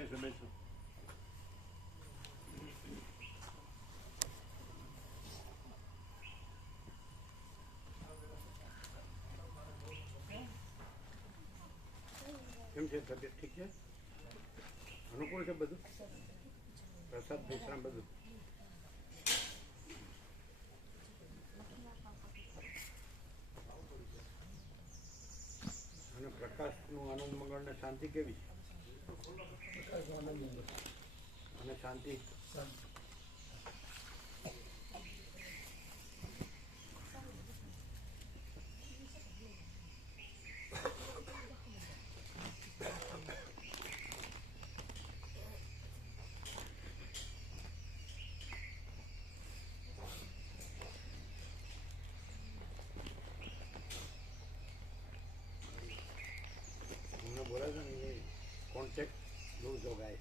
બેસો બેસો. કેમ છે તબિયત? ઠીક છે? અનુકૂળ છે બધું? પ્રસાદ વિશ્રામ બધું? અને પ્રકાશનું આનંદ મંગળ ને શાંતિ કેવી છે? અને શાંતિ મને બોલે છે ને એ કોન્ટેક્ટ લૂઝ हो गया है.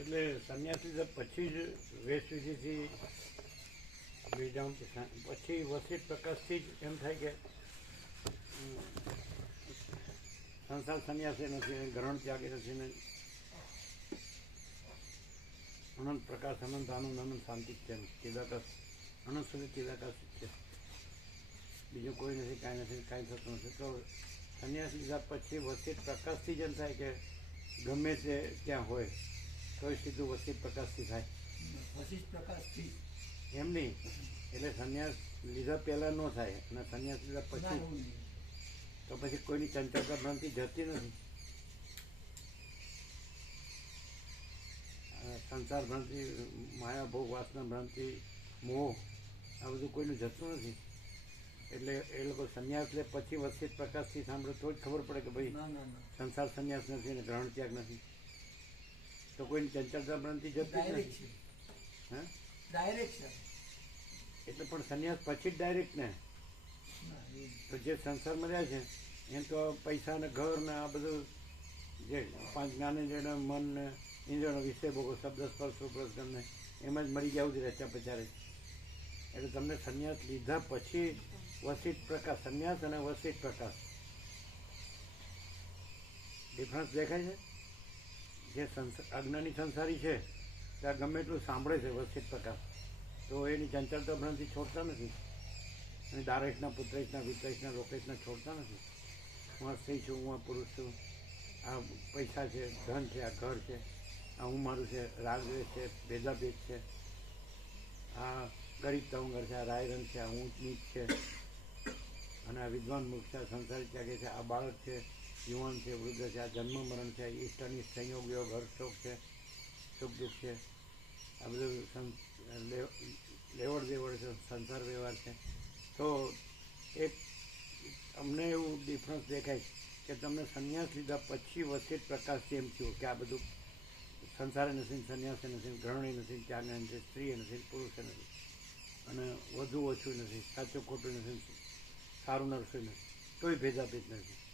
એટલે સંન્યાસી પછી જ વેશવિધિથી બેજાઉં પછી વસિત પ્રકાશથી જ એમ થાય કે સંસાર સંન્યાસી નથી, ગ્રહણ ત્યાગી નથી ને અનંત પ્રકાશ, અનંત આનંદ, અનંત શાંતિ છે. ચિદાકાશ અનંત સુધી ચિદાકાશ છે, બીજું કોઈ નથી, કાંઈ નથી, કાંઈ થતું નથી. તો સંન્યાસ લીધા પછી વસિત પ્રકાશથી જ એમ થાય કે ગમે તે ત્યાં હોય તો સીધું વસિત પ્રકાશથી થાય. વશિષ્ઠ પ્રકાશથી એમ નહીં, એટલે સંન્યાસ લીધા પહેલાં ન થાય અને સંન્યાસ લીધા પછી તો પછી કોઈની ચંચળતા ભ્રાંતિ જતી નથી. સંસાર ભ્રાંતિ, માયા, ભોગ, વાસના ભ્રાંતિ, મોહ, આ બધું કોઈનું જતું નથી. એટલે એ લોકો સંન્યાસ લે પછી વસિત પ્રકાશથી સાંભળે તો જ ખબર પડે કે ભાઈ સંસાર સંન્યાસ નથી અને ગ્રહણ ત્યાગ નથી. તો કોઈની ચંચળતા ભ્રાંતિ જતી નથી. હા, ડાયરેક્ટ છે. એટલે પણ સંન્યાસ પછી જ ડાયરેક્ટ ને. તો જે સંસારમાં રહ્યા છે એમ તો પૈસા ને ઘર ને આ બધું જે પાંચ જ્ઞાનેન્દ્રિય, મન ને ઇન્દ્રિયોનો વિષય ભોગો, શબ્દ સ્પર્શ રૂપ રસ ગંધ ને એમાં જ મરી જવું જ રહેતા પચારે. એટલે તમને સંન્યાસ લીધા પછી વસિત પ્રકાશ, સંન્યાસ અને વસિત પ્રકાશ ડિફરન્સ દેખાય છે. જે અજ્ઞાની સંસારી છે ત્યાં ગમે એટલું સાંભળે છે વસિત પ્રકાશ, તો એની ચંચળતા ભ્રાંતિ છોડતા નથી. અને દારેશના, પુત્રેશના, વિત્રેશના, લોકેશના છોડતા નથી. હું આ સ્ત્રી છું, હું આ પુરુષ છું, આ પૈસા છે, ધન છે, આ ઘર છે, આ હું મારું છે, રાગદ્વેષ છે, ભેદાભેદ છે, આ ગરીબ તવંગર છે, આ રાયરંગ છે, આ ઊંચ નીચ છે, અને આ વિદ્વાન મૂર્ખ છે, આ સંસારી ત્યાગે છે, આ બાળક છે, યુવાન છે, વૃદ્ધ છે, આ જન્મ મરણ છે, ઈષ્ટ અનિષ્ટ, સંયોગ યોગ, હર્ષ શોક છે, સુખ દુઃખ છે, આ બધું લેવડ દેવડ છે, સંસાર વ્યવહાર છે. તો એક અમને એવું ડિફરન્સ દેખાય કે તમને સંન્યાસ લીધા પછી વસિત પ્રકાશથી એમ થયું કે આ બધું સંસારે નથી, સંન્યાસે નથી, ગ્રહણે નથી, ત્યાગે નથી, સ્ત્રીએ નથી, પુરુષે નથી, અને વધુ ઓછું નથી, સાચું ખોટું નથી, સારું નરસું નથી, તોય ભેદાભેદ નથી.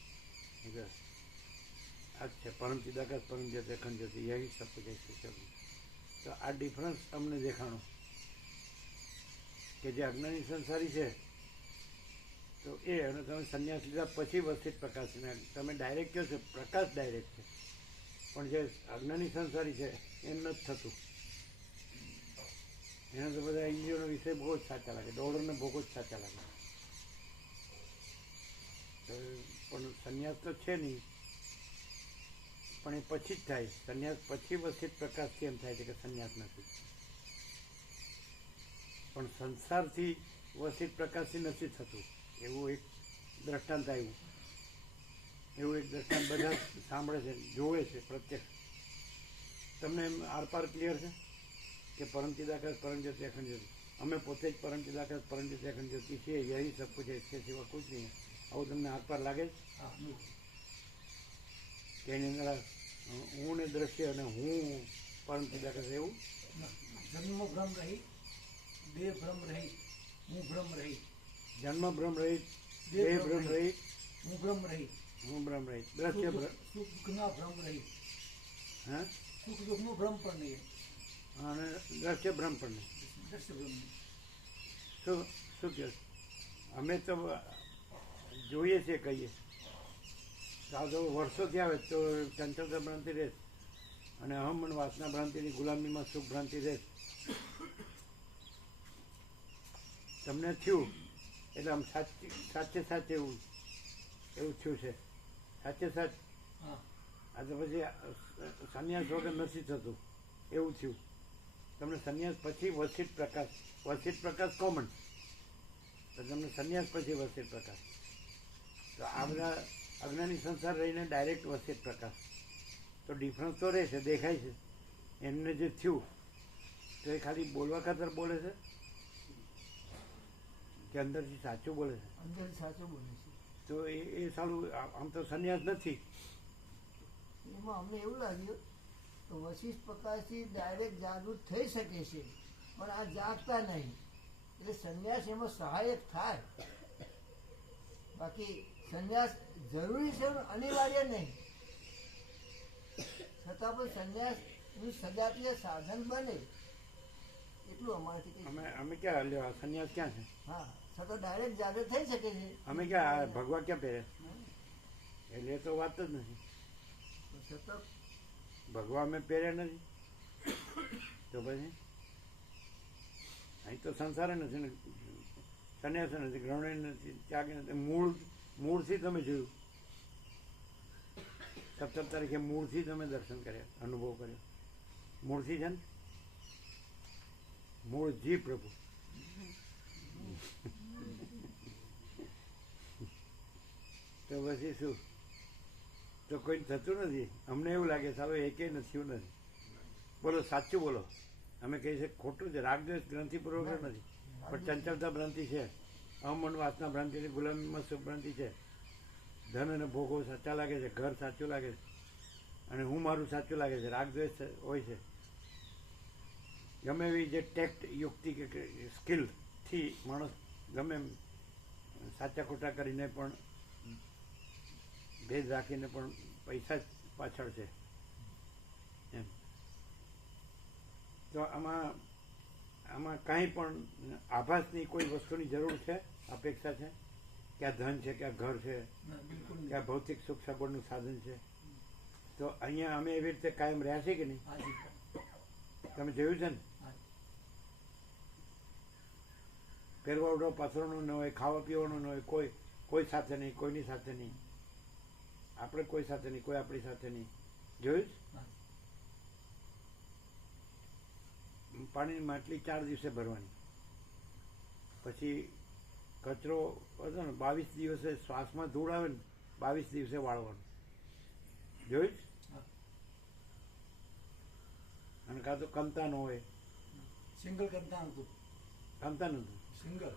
આ જ છે પરમ ચિદાકાશ, પરમ જ્યોતિ, અખંડ જ્યોતિ, યહી સબ કુછ છે. તો આ ડિફરન્સ અમને દેખાણો કે જે અજ્ઞાની સંસારી છે તો એ, અને તમે સંન્યાસ લીધા પછી વસિત પ્રકાશ, તમે ડાયરેક્ટ કહો છો પ્રકાશ ડાયરેક્ટ છે, પણ જે અજ્ઞાની સંસારી છે એમ નથી થતું. એને તો બધા ઇન્દ્રિયોનો વિષય બહુ જ સાચા લાગે, ડોલરને ભોગો જ સાચા લાગે. પણ સંન્યાસ તો છે નહીં, પણ એ પછી જ થાય. સંન્યાસ પછી વસિત પ્રકાશથી એમ થાય છે કે સંન્યાસ નથી. પણ સંસારથી વસિત પ્રકાશથી નથી થતું. એવું એક દ્રષ્ટાંત આવ્યું, એવું એક દ્રષ્ટાંત બધા સાંભળે છે, જોવે છે પ્રત્યક્ષ. તમને એમ આરપાર ક્લિયર છે કે પરમ ચિદાકાશ, પરમ જ્યોતિ, અખંડ જ્યોતિ અમે પોતે જ પરંચિત અખંડ જ્યોતિ છીએ, યહી સબ કુછ है, इसके सिवा कुछ नहीं है. આવું તમને હાથ પર લાગે છે હા કે એની અંદર હું ને દ્રશ્ય અને હું પરંચિત આકાશ એવું? જન્મ ભ્રમ રહી, દેહ ભ્રમ રહી, હું ભ્રમ રહી, જન્મ ભ્રમ રહિત, દેહ ભ્રમ રહિત, હું ભ્રમ રહી, હું ભ્રમ રહિત, દ્રશ્ય ભ્રમ. સુખ દુઃખના ભ્રમ રહી, હા, સુખ દુઃખનું ભ્રમ પણ નહીં, અને દ્રશ્ય ભ્રમ પણ નહીં. દ્રશ્ય ભ્રમ નહીં. શું શું કહે? અમે તો જોઈએ છે, કહીએ સાધુ વર્ષોથી આવે તો ચંચળતા ભ્રાંતિ રહે અને અહમ અને વાસના ભ્રાંતિની ગુલામીમાં સુખ ભ્રાંતિ રહે. તમને થયું એટલે આમ સાચે સાચ એવું થયું છે, સાચે સાચ. હા આ તો પછી સંન્યાસ વગર નથી થતું એવું થયું. તમને સંન્યાસ પછી વસિત પ્રકાશ કોમન, તો તમને સંન્યાસ પછી વસિત પ્રકાશ. તો આ બધા અજ્ઞાની સંસાર રહીને ડાયરેક્ટ વસિત પ્રકાશ, તો ડિફરન્સ તો રહેશે, દેખાય છે. એમને જે થયું તો એ ખાલી બોલવા ખાતર બોલે છે કે અંદરથી સાચું બોલે છે? અંદર સાચું બોલે છે. તો એ સારું, આમ તો સંન્યાસ નથી. એમાં અમને એવું લાગ્યું કે વશિષ્ઠ પ્રકાશથી ડાયરેક્ટ જાગૃત થઈ શકે છે, પણ આ જાગતા નહીં, એટલે સંન્યાસ એમાં સહાયક થાય. બાકી સંન્યાસ જરૂરી છે, અનિવાર્ય નહીં. છતાં પણ સંન્યાસનું સજાતીય સાધન બને એટલું અમારાથી કંઈ. અમે ક્યાં લ્યો, સંન્યાસ ક્યાં છે? હા, છતાં ડાયરેક્ટ જાગૃત થઈ શકે છે. અમે ક્યાં ભગવા ક્યાં પહેરે? એટલે એ તો વાત જ નથી. છતાં ભગવા અમે પહેર્યા નથી તો પછી અહીં તો સંસાર નથી ને, સંન્યાસ નથી, ગ્રહણ નથી, ત્યાગ નથી. મૂળથી તમે જોયું, 17 તારીખે મૂળથી તમે દર્શન કર્યા, અનુભવ કર્યો. મૂળથી છે ને, મૂળજી પ્રભુ. તો પછી શું? તો કોઈ થતું નથી. અમને એવું લાગે સારું એકે નથી નથી. બોલો, સાચું બોલો. અમે કહીએ છીએ ખોટું છે. રાગદ્વેષ ગ્રંથિપૂર્વક નથી, પણ ચંચળતા ભ્રાંતિ છે, અમન વાસના ભ્રાંતિ છે, ગુલામીમાં સુખ ભ્રાંતિ છે. ધન અને ભોગો સાચા લાગે છે, ઘર સાચું લાગે છે, અને હું મારું સાચું લાગે છે. રાગદ્વેષ હોય છે. ગમે એવી જે ટેક્ટ યુક્તિ કે સ્કિલથી માણસ ગમે એમ સાચા ખોટા કરીને પણ ભેદ રાખીને પણ પૈસા જ પાછળ છે એમ. તો આમાં કાંઈ પણ આભાસની કોઈ વસ્તુની જરૂર છે, અપેક્ષા છે કે આ ધન છે, કે આ ઘર છે, ના, બિલકુલ કે આ ભૌતિક સુખ સગવડનું સાધન છે? તો અહીંયા અમે એવી રીતે કાયમ રહ્યા છે કે નહીં? હાજી તમે જોયું છે ને, પહેરવાડો પાથરવાનું ન હોય, ખાવા પીવાનું ન હોય, કોઈ સાથે નહીં, કોઈની સાથે નહીં, આપણે કોઈ સાથે નહીં, કોઈ આપણી સાથે નહીં. જોયું જ? પાણીની માટલી 4 દિવસે ભરવાની, પછી કચરો હતો ને 22 દિવસે શ્વાસમાં ધૂળ આવે ને 22 દિવસે વાળવાનું. જોયું જ? અને કાં તો કમતા ન હોય, સિંગલ કરતા હતું, કમતા નતું. સિંગલ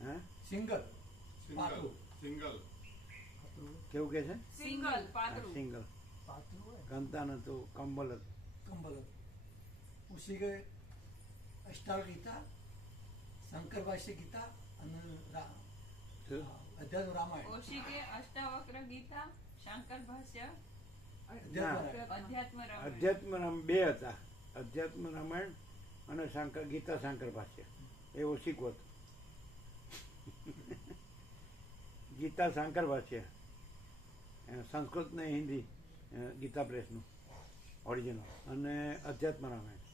હે સિંગલ પાતળું સિંગલ કેવું કે છે? સિંગલ પાતળું. સિંગલ, પાતળું હોય. કમતા નતું, કંબલ હતું. कंबल उसी के अष्टांग गीता, शंकर भाष्य गीता શું? अध्यात्म रामायण કૌશિકે અષ્ટાવક્ર ગીતા, શંકર ભાષ્ય, અધ્યાત્મ અધ્યાત્મ રામાયણ. અધ્યાત્મ બે હતા, અધ્યાત્મ રામાયણ અને ગીતા શંકર ભાષ્ય. એ ઓશીકું હતું. ગીતા શંકર ભાષ્ય સંસ્કૃત ને હિન્દી, ગીતા પ્રેસનું ઓરિજિનલ, અને અધ્યાત્મ રામાયણ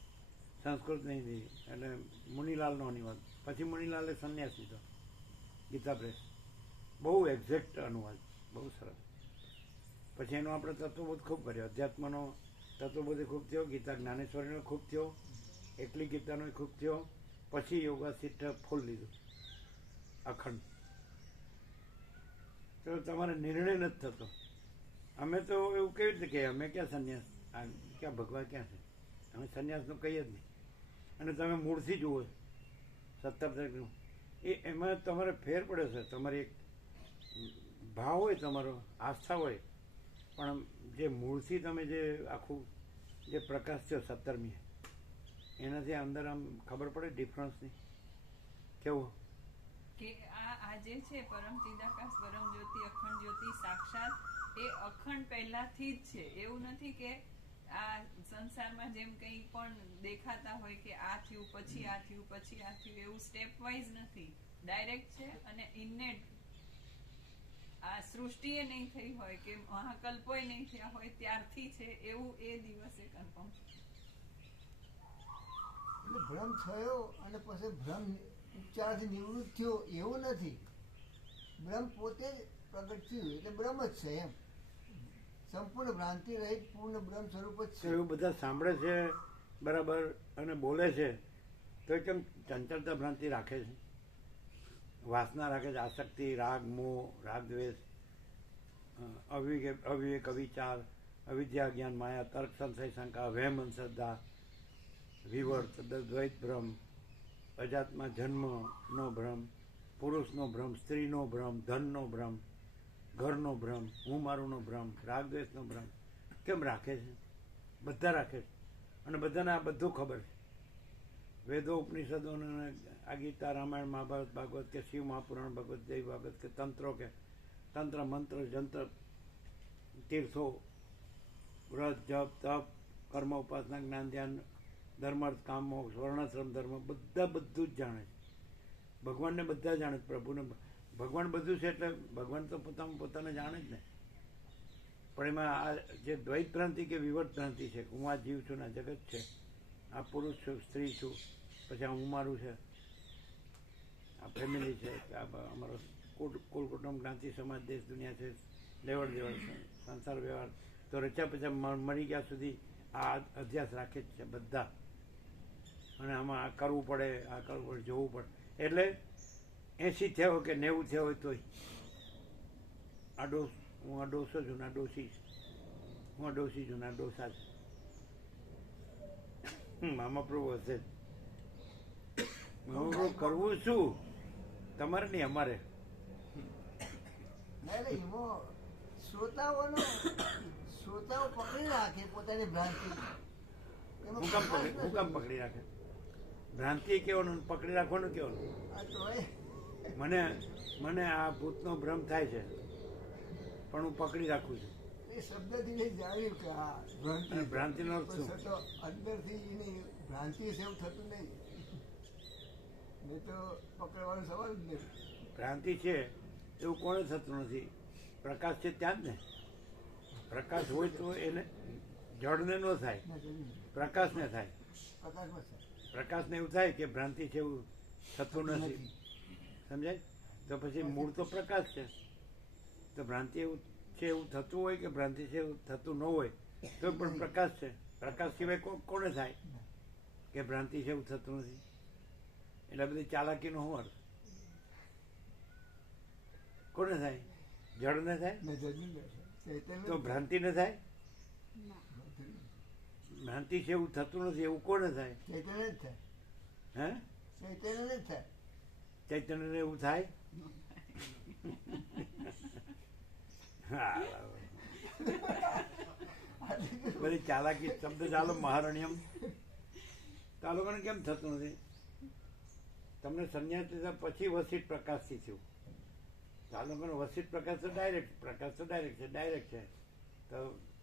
સંસ્કૃત ને હિન્દી, એટલે મુનિલાલનો અનુવાદ. પછી મુનિલાલે સંન્યાસ લીધો. ગીતા પ્રેસ બહુ એક્ઝેક્ટ અનુવાદ, બહુ સરસ. પછી એનો આપણે તત્વબોધ ખૂબ કર્યો. અધ્યાત્મનો તત્વબોધ ખૂબ થયો, ગીતા જ્ઞાનેશ્વરીનો ખૂબ થયો, એકલી ગીતાનો ખૂબ થયો. પછી યોગાસિટ ફૂલ લીધું અખંડ. તો તમારે નિર્ણય નથી થતો. અમે તો એવું કેવી રીતે કહીએ, અમે ક્યાં સંન્યાસ, ક્યાં ભગવાન ક્યાં છે? અમે સંન્યાસનું કહીએ જ નહીં. અને તમે મૂળથી જુઓ, 17 તારીખનું એમાં તમારે ફેર પડ્યો છે. તમારી એક ભાવ હોય, તમારો આસ્થા હોય, પણ જે મૂળથી તમે જે આખું જે પ્રકાશ થયો 17મી, એનાથી અંદર આમ ખબર પડે ડિફરન્સની કેવું કે આ જે છે પરમ ચિદાકાશ પરમ જ્યોતિ અખંડ જ્યોતિ સાક્ષાત એ અખંડ પહેલાથી જ છે. એવું નથી કે આ સંસારમાં જેમ કંઈ પણ દેખાતા હોય કે આ થયું પછી આ થયું પછી આ થયું, એવું સ્ટેપ વાઇઝ નથી, ડાયરેક્ટ છે. અને ઇનેટ આ સૃષ્ટિએ નહીં થઈ હોય કે મહાકલ્પોય નહીં થયા હોય ત્યારથી છે, એવું એ દિવસે કન્ફર્મ. એટલે ભ્રમ થયો અને પછી ભ્રમ ઉપચારથી નિવૃત્ત થયો એવું નથી. બ્રહ્મ પોતે જ પ્રગટ થયું એટલે બ્રહ્મ જ છે એમ. સંપૂર્ણ ભ્રાંતિ રહિત પૂર્ણ બ્રહ્મ સ્વરૂપ જ તો છે. એવું બધા સાંભળે છે બરાબર અને બોલે છે, તો એ કેમ ચંચળતા ભ્રાંતિ રાખે છે, વાસના રાખે છે, આસક્તિ, રાગ, મોહ, રાગ, દ્વેષ, અવિવેક, અવિચાર, અવિદ્યા, જ્ઞાન, માયા, તર્ક, સંશય, શંકા, વહેમ, અંધશ્રદ્ધા, વિવર્ત, દ્વૈત ભ્રમ, અજાતમાં જન્મનો ભ્રમ, પુરુષનો ભ્રમ, સ્ત્રીનો ભ્રમ, ધનનો ભ્રમ, ઘરનો ભ્રમ, હું મારુંનો ભ્રમ, રાગ દ્વેષનો ભ્રમ કેમ રાખે છે? બધા રાખે છે અને બધાને આ બધું ખબર છે. વેદો, ઉપનિષદો, આ ગીતા, રામાયણ, મહાભારત, ભાગવત કે શિવ મહાપુરાણ, ભગવત જય ભાગવત કે તંત્રો કે તંત્ર, મંત્ર, જંત્ર, તીર્થો, વ્રત, જપ, તપ, કર્મ, ઉપાસના, જ્ઞાન, ધ્યાન, ધર્માર્થ, કામ, મોક્ષ, વર્ણાશ્રમ ધર્મ, બધું જ જાણે છે. ભગવાનને બધા જાણે છે, પ્રભુને. ભગવાન બધું છે એટલે ભગવાન તો પોતાને જાણે જ ને. પણ એમાં આ જે દ્વૈત ભ્રાંતિ કે વિવર્ત ભ્રાંતિ છે, હું આ જીવ છું ને આ જગત છે, આ પુરુષ છું, સ્ત્રી છું, પછી આ હું મારું છે, આ ફેમિલી છે, અમારો કુલ કુટુંબ, જ્ઞાતિ, સમાજ, દેશ, દુનિયા છે, લેવડ દેવડ, સંસાર વ્યવહાર, તો રચ્યા પછી મરી ગયા સુધી આ અભ્યાસ રાખે જ છે બધા. અને આમાં આ કરવું પડે, આ કરવું પડે, જોવું પડે. એટલે 80 થયા હોય કે 90 થયા હોય તોય આ ડોસ, હું આ ડોસો છું ને આ ડોસી, હું આ ડોસી છું ને આ ડોસા છે. મામા પ્રભુ હશે જ. મામા પ્રભુ કરવું શું? તમારે નહીં, અમારે. એટલે એમાં શ્રોતાઓ પકડી રાખે પોતાની ભ્રાંતિ. એમાં હું કામ પકડી રાખે? ભ્રાંતિ કેવાનું, પકડી રાખવાનું કેવાનું? આ તોય મને આ ભૂતનો ભ્રમ થાય છે પણ હું પકડી રાખું છું. એ શબ્દથી નહીં જાણ્યું કે આ અને ભ્રાંતિનો અર્થ શું? પણ છતાં અંદરથી એની ભ્રાંતિ છે એવું થતું નહીં. નહીં તો પકડવાનો સવાલ જ નહીં. ભ્રાંતિ છે એવું કોણે થતું નથી? પ્રકાશ છે ત્યાં જ ને. પ્રકાશ હોય તો એને જળને ન થાય, પ્રકાશને થાય. પ્રકાશમાં છે. પ્રકાશને એવું થાય કે ભ્રાંતિ છે એવું થતું નથી. સમજાય? તો પછી મૂળ તો પ્રકાશ છે. તો ભ્રાંતિ એવું છે એવું થતું હોય કે ભ્રાંતિ છે એવું થતું ન હોય તો પણ પ્રકાશ છે. પ્રકાશ સિવાય કોને થાય કે ભ્રાંતિ છે એવું થતું નથી? એટલે બધી ચાલાકીનો શું અર્થ? કોને થાય? જળને થાય? તો ભ્રાંતિ ને થાય? ભ્રાંતિ છે એવું થતું નથી એવું કોને થાય? ચૈતન્ય જ થાય. હે? ચૈતન્ય જ થાય. ચૈતન્યને એવું થાય? બધી ચાલાકી શબ્દ ચાલો મહારણ્યમ. તો આ લોકોને કેમ થતું નથી? તમને સંન્યાસ લીધા પછી વસિત પ્રકાશથી થયું. તો આ લોકોનો વસિત પ્રકાશ તો ડાયરેક્ટ છે. તો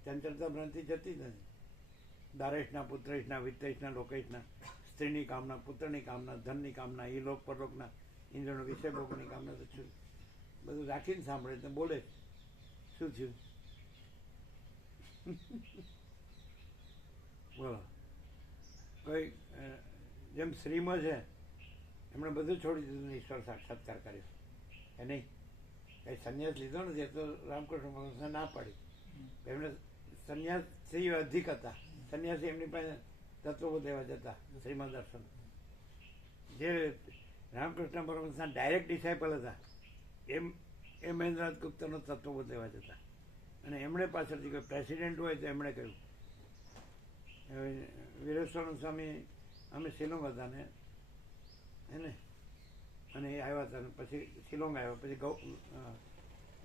ચંચળતા ભ્રાંતિ જતી જ નથી. દારેશના, પુત્રેશના, વિત્તેશના, લોકેશના, સ્ત્રીની કામના, પુત્રની કામના, ધનની કામના, ઈલોક પરલોકના, ઇન્દ્રનો વિષય ભોગની કામના, તો શું બધું રાખીને સાંભળે તો બોલે શું થયું? બોલો. કોઈ જેમ શ્રીમાં છે એમણે બધું છોડી દીધું ને ઈશ્વર સાક્ષાત્કાર કર્યો કે નહીં? કંઈ સંન્યાસ લીધો નથી તો રામકૃષ્ણ પરમહંસે ના પાડી. એમણે સંન્યાસ શ્રી અધિક હતા. સંન્યાસી એમની પાસે તત્વો દેવા જતા શ્રીમદ દર્શન. જે રામકૃષ્ણ પરમહંસના ડાયરેક્ટ ડિસાઇપલ હતા એ મહેન્દ્રનાથ ગુપ્તનો તત્વો લેવા જતા. અને એમણે પાછળથી કોઈ પ્રેસિડેન્ટ હોય તો એમણે કહ્યું, વીરેશ્વર સ્વામી અમે શિલોંગ હતા ને હે ને, અને એ આવ્યા હતા. પછી શિલોંગ આવ્યા, પછી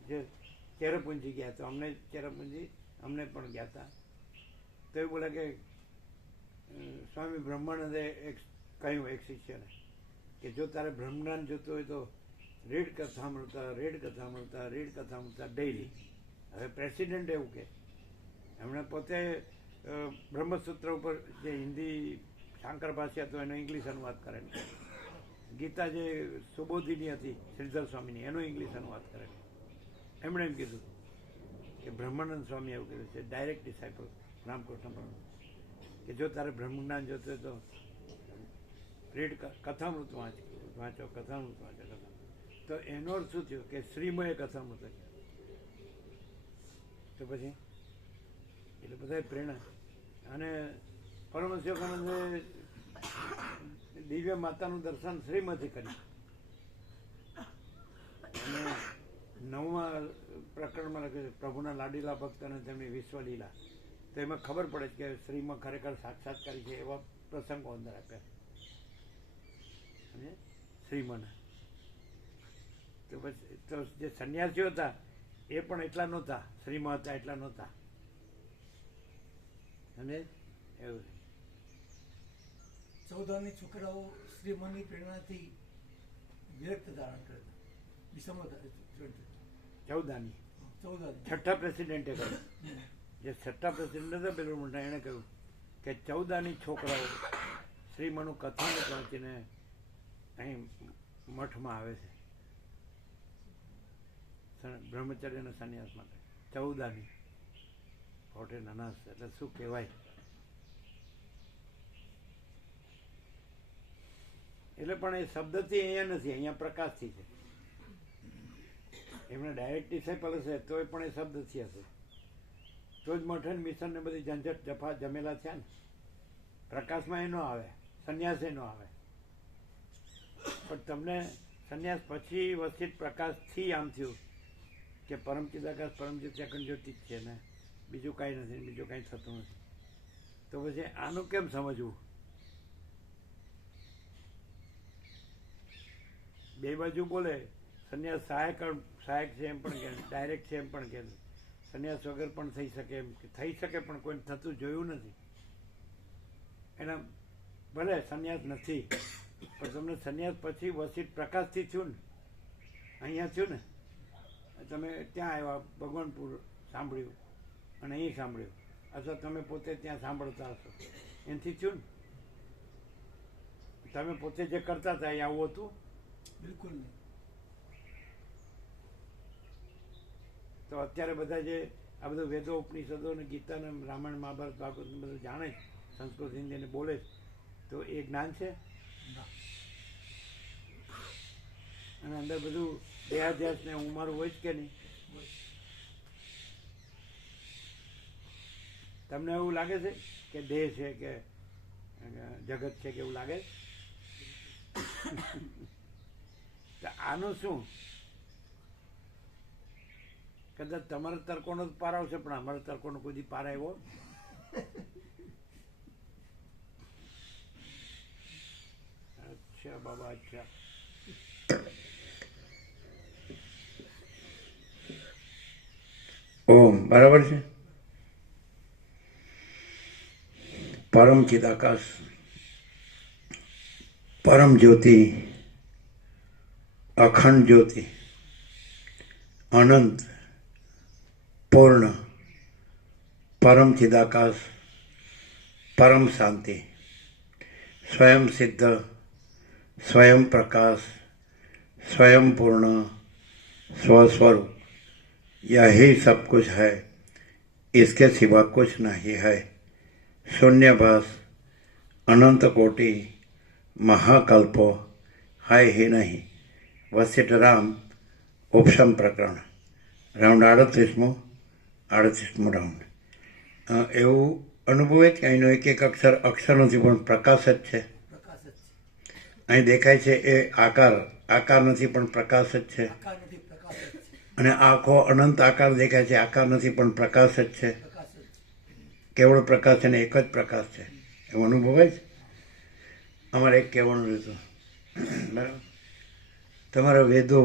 જે ચેરાપુંજી ગયા તો અમને ચેરાપુંજી અમને પણ ગયા હતા. તો એવું બોલે કે સ્વામી બ્રહ્માનંદે કહ્યું એક શિષ્યને કે જો તારે બ્રહ્મજ્ઞાન જોતું હોય તો રીડ કથામૃતા, રીડ કથામૃતા, રીડ કથામૃતા ડેઈલી. હવે પ્રેસિડેન્ટ એવું કે એમણે પોતે બ્રહ્મસૂત્ર ઉપર જે હિન્દી શાંકર ભાષા હતો એનો ઇંગ્લિશ અનુવાદ કરેલો. ગીતા જે સુબોધિની હતી શ્રીધર સ્વામીની એનો ઇંગ્લિશ અનુવાદ કરેલો. એમણે એમ કીધું કે બ્રહ્માનંદ સ્વામી એવું કીધું છે, ડાયરેક્ટ ડિસાઇપલ રામકૃષ્ણ પરમહંસ, કે જો તારે બ્રહ્મજ્ઞાન જોતું હોય તો રીડ કથામૃત વાંચો, કથામૃત વાંચો. તો એનો અર્થ શું થયો કે શ્રીમય કથામૃત છે. તો પછી એટલે બધા પ્રેરણા. અને પરમહંસ યોગાનંદે દિવ્ય માતાનું દર્શન શ્રીમથી કર્યું. અને 9મા પ્રકરણમાં લખ્યું છે પ્રભુના લાડીલા ભક્ત અને તેમની વિશ્વલીલા. તો એમાં ખબર પડે કે શ્રીમાં ખરેખર સાક્ષાત્કારી છે એવા પ્રસંગો અંદર આપ્યા અને શ્રીમાના. તો પછી તો જે સંન્યાસીઓ હતા એ પણ એટલા નહોતા, શ્રીમાં હતા એટલા નહોતા. અને એવું 14 છોકરાઓ શ્રીમનની પ્રેરણાથી વિરક્ત ધારણ કરતા. ચૌદાની 14 છઠ્ઠા પ્રેસિડેન્ટે કહ્યું, જે છઠ્ઠા પ્રેસિડેન્ટ હતા પેલું મોટા, એણે કહ્યું કે 14 છોકરાઓ શ્રીમનનું કથાને પહોંચીને અહીં મઠમાં આવે છે બ્રહ્મચર્યના સંન્યાસ માટે. 14 ફોટે નાના એટલે શું કહેવાય. એટલે પણ એ શબ્દથી અહીંયા નથી, અહીંયા પ્રકાશથી છે. એમને ડાયરેક્ટ ડિસાઇપલ હશે તોય પણ એ શબ્દથી હશે. તો જ મઠન મિશન ને બધી ઝંઝટ જફા જમેલા થયા ને. પ્રકાશમાં એ ન આવે, સંન્યાસ એ ન આવે. પણ તમને સંન્યાસ પછી વસિત પ્રકાશથી આમ થયું કે પરમ ચિદાકાશ પરમ જ્યોતિ અખંડ જ્યોતિ જ છે ને, બીજું કાંઈ નથી, બીજું કાંઈ થતું નથી. તો પછી આનું કેમ સમજવું? બે બાજુ બોલે. સંન્યાસ સહાયક છે એમ પણ કે, ડાયરેક્ટ છે એમ પણ કે, સંન્યાસ વગર પણ થઈ શકે એમ કે, થઈ શકે પણ કોઈને થતું જોયું નથી. એના ભલે સંન્યાસ નથી પણ તમને સંન્યાસ પછી વસિત પ્રકાશથી થયું ને, અહીંયા થયું ને. તમે ત્યાં આવ્યા ભગવાનપુર સાંભળ્યું અને અહીં સાંભળ્યું, અથવા તમે પોતે ત્યાં સાંભળતા હશો, એનાથી થયું ને. તમે પોતે જે કરતા હતા એ આવું હતું? બિલકુલ નહીં. તો અત્યારે બધા જે આ બધું વેદો ઉપનિષદો ને ગીતા ને રામાયણ મહાભારત ભાગવત બધું જાણે છે, સંસ્કૃત હિન્દી ને બોલે છે, તો એ જ્ઞાન છે? અને અંદર બધું દેહાધ્યાસ ને ઉમારું હોય જ કે નહીં? તમને એવું લાગે છે કે દેહ છે કે જગત છે કે એવું લાગે? આનું શું? કદાચ તમારા તર્કોનો જ પાર આવશે પણ અમારા તર્કોનો કોઈ દી પાર આવ્યો? અચ્છા બાબા, અચ્છા. ઓમ બરાબર છે. પરમ ચિદાકાશ, પરમ જ્યોતિ, અખંડ જ્યોતિ, અનંત, પૂર્ણ, પરમ ચિદાકાશ, પરમ શાંતિ, स्वयं सिद्ध, स्वयं प्रकाश, स्वयं पूर्ण, स्वस्वरूप, यही सब कुछ है, इसके सिवा कुछ नहीं है. शून्यभास, अनंत कोटि, महाकल्पो है ही नहीं. वशिष्ठ राम उपशम प्रकरण રાઉન્ડ 38મો રાઉન્ડ. એવું અનુભવે કે અહીંનો એક એક અક્ષર અક્ષર નથી પણ પ્રકાશ જ છે. પ્રકાશ જ છે. અહીં દેખાય છે એ આકાર નથી પણ પ્રકાશ જ છે. આકાર નથી, પ્રકાશ જ છે. અને આખો અનંત આકાર દેખાય છે, આકાર નથી પણ પ્રકાશ જ છે. પ્રકાશ જ છે. કેવળ પ્રકાશ છે ને એક જ પ્રકાશ છે, એવું અનુભવાય છે. અમારે એક કહેવાનું રહેતું બરાબર. તમારા વેદો,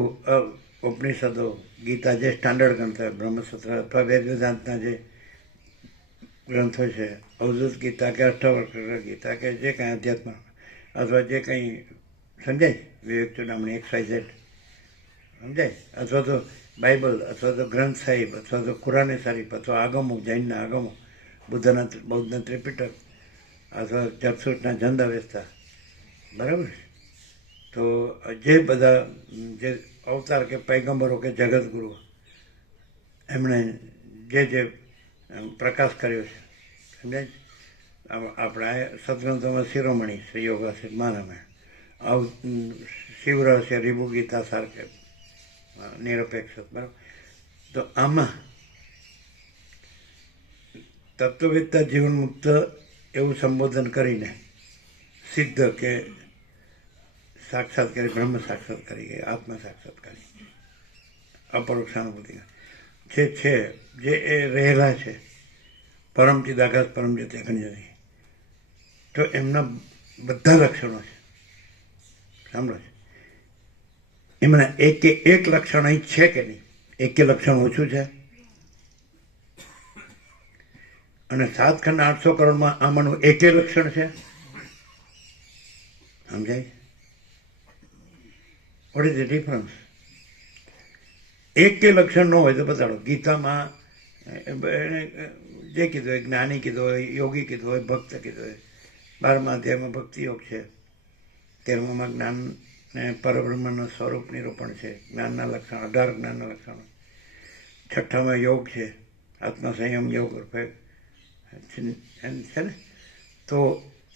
ઉપનિષદો, ગીતા જે સ્ટાન્ડર્ડ ગ્રંથો હોય, બ્રહ્મસૂત્ર અથવા વેદ વેદાંતના જે ગ્રંથો છે, અવધૂત ગીતા કે અષ્ટાવક્ર ગીતા કે જે કંઈ અધ્યાત્મ અથવા જે કંઈ સમજાય, વિવેક ચૂડામણી XYZ સમજાય, અથવા તો બાઇબલ અથવા તો ગ્રંથ સાહિબ અથવા તો કુરાને શરીફ અથવા આગમો, જૈનના આગમો, બૌદ્ધના ત્રિપિટક અથવા જપસૂટના જંદ અવેસ્તા, બરાબર. તો જે બધા જે અવતાર કે પૈગંબરો કે જગતગુરુ એમણે જે પ્રકાશ કર્યો છે સમજાય. આપણા સદગ્રંથોમાં શિરોમણી શ્રી યોગાશ્રી મહારામાયણ, શિવરહસ્ય, રીભુ ગીતા સારકે નિરપેક્ષ, બરાબર. તો આમાં તત્વવેદતા જીવન મુક્ત એવું સંબોધન કરીને સિદ્ધ કે સાક્ષાત્કારી, બ્રહ્મ સાક્ષાત્કારી કે આત્મા સાક્ષાત્કારી, અપરોક્ષાનુભૂતિ જે છે, જે એ રહેલા છે પરમ ચિદાકાશ પરમ જ્યોતિ અખંડ જ્યોતિ, તો એમના બધા લક્ષણો છે, સાંભળો છે. એમના એક લક્ષણ અહીં છે કે નહીં? એક લક્ષણ ઓછું છે. અને 7 ખંડ 800 કરોડમાં આમાંનું એક લક્ષણ છે, સમજાય? What is the difference? એક લક્ષણ ન હોય તો બતાડો. ગીતામાં જે કીધું હોય, જ્ઞાની કીધું હોય, યોગી કીધું હોય, ભક્ત કીધું હોય. 12મા અધ્યાયમાં ભક્તિ યોગ છે, 13મામાં જ્ઞાન ને પરબ્રહ્મના સ્વરૂપ નિરૂપણ છે, જ્ઞાનના લક્ષણ, 18 જ્ઞાનના લક્ષણો. 6ઠામાં યોગ છે, આત્મસંયમ યોગ છે ને. તો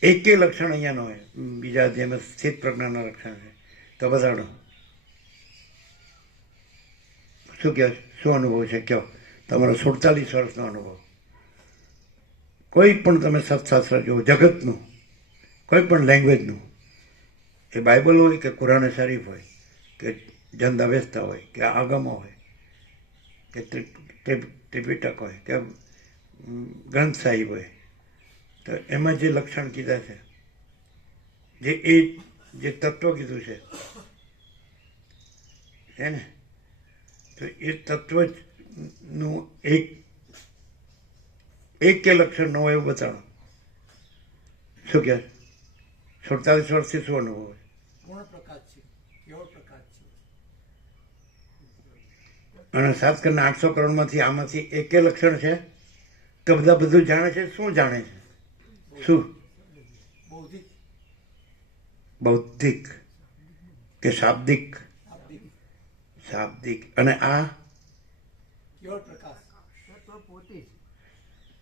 એક લક્ષણ અહીંયા ન હોય. બીજા અધ્યાયમાં સ્થિત પ્રજ્ઞાના લક્ષણ છે. તો બતાડો શું કહો, શું અનુભવ છે? કહો તમારો 47 વર્ષનો અનુભવ. કોઈ પણ તમે સત્શાસ્ત્ર જુઓ, જગતનું કોઈ પણ લેંગ્વેજનું, એ બાઇબલ હોય કે કુરાને શરીફ હોય કે જંદ અવેસ્તા હોય કે આગમો હોય કે ત્રિપિટક હોય કે ગ્રંથ સાહિબ હોય, તો એમાં જે લક્ષણ કીધા છે, જે તત્વ કીધું છે ને, તો એ તત્વનું એક કે લક્ષણ ન હોય એવું બતાવો. શું કહે? 47 વર્ષથી શું અનુભવ હોય? પૂર્ણ પ્રકાશ છે, કેવળ પ્રકાશ છે. અને 7 ખંડ 800 કરોડમાંથી આમાંથી એક લક્ષણ છે તો બધા બધું જાણે છે. શું જાણે છે? શું? બૌદ્ધિક, બૌદ્ધિક કે શાબ્દિક? શાબ્દિક. અને આ કેવળ પ્રકાશ. તત્વ પોતે જ.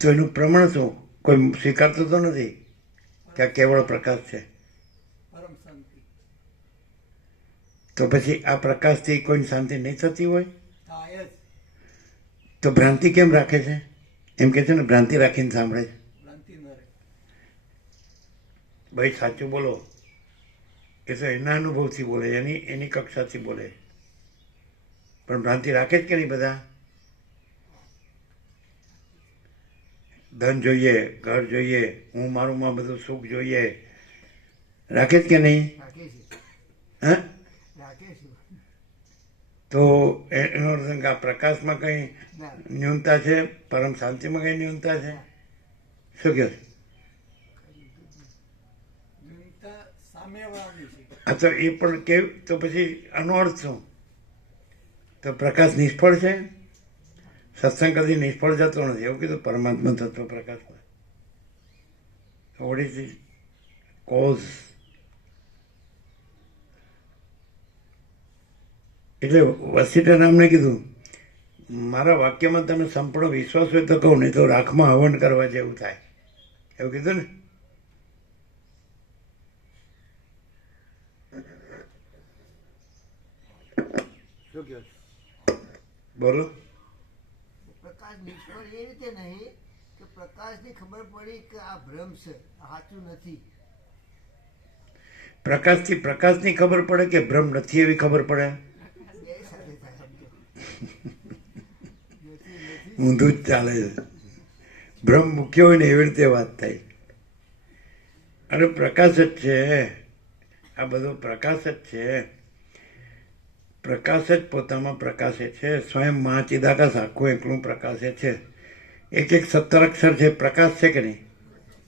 તો એનું પ્રમાણ શું? કોઈ સ્વીકારતો તો નથી કે આ કેવળ પ્રકાશ છે. પરમ શાંતિ તો પછી આ પ્રકાશથી કોઈ શાંતિ નહીં થતી હોય થાય જ. તો ભ્રાંતિ કેમ રાખે છે? એમ કે છે ને, ભ્રાંતિ રાખીને સાંભળે છે. ભ્રાંતિ ન રહે. ભાઈ સાચું બોલો. એ તો એના અનુભવથી બોલે, એની કક્ષાથી બોલે. પણ ભ્રાંતિ રાખે જ કે નહીં બધા? ધન જોઈએ, ઘર જોઈએ, હું મારુંમાં બધું સુખ જોઈએ, રાખે જ કે નહીં? રાખે છે, હા. રાખે છે. તો એનો અર્થ કે આ પ્રકાશમાં કંઈ ના, ન્યૂનતા છે, પરમ શાંતિમાં કંઈ ન્યૂનતા છે? શું કહે? ન્યૂનતા સામ્યવાળાની છે. આ તો એ પણ કે, તો પછી આનો અર્થ શું? તો પ્રકાશ નિષ્ફળ છે? સત્સંગ કદી નિષ્ફળ જતો નથી એવું કીધું પરમાત્મા તત્વ પ્રકાશમાં. What is the cause? એટલે વસીઠારામને કીધું, મારા વાક્યમાં તમે સંપૂર્ણ વિશ્વાસ હોય તો કહું, નહીં તો રાખમાં હવન કરવા જેવું થાય, એવું કીધું ને. શું કહો? બોલો. પ્રકાશ નિષ્ફળ એ રીતે નહીં કે પ્રકાશની ખબર પડી કે આ ભ્રમ છે, આ સાચું નથી. પ્રકાશની ખબર પડે કે ભ્રમ નથી એવી ખબર પડે? બે સાથે થાય સમજો. ઊંધું જ ચાલે છે. ભ્રમ મૂક્યો હોય ને એવી રીતે વાત થાય. અને પ્રકાશ જ છે. આ બધો પ્રકાશ જ છે. પ્રકાશ જ પોતામાં પ્રકાશે છે. સ્વયં મહાચિદાકાશ આખું એકલું પ્રકાશે છે. એક 17 અક્ષર છે, પ્રકાશ છે કે નહીં?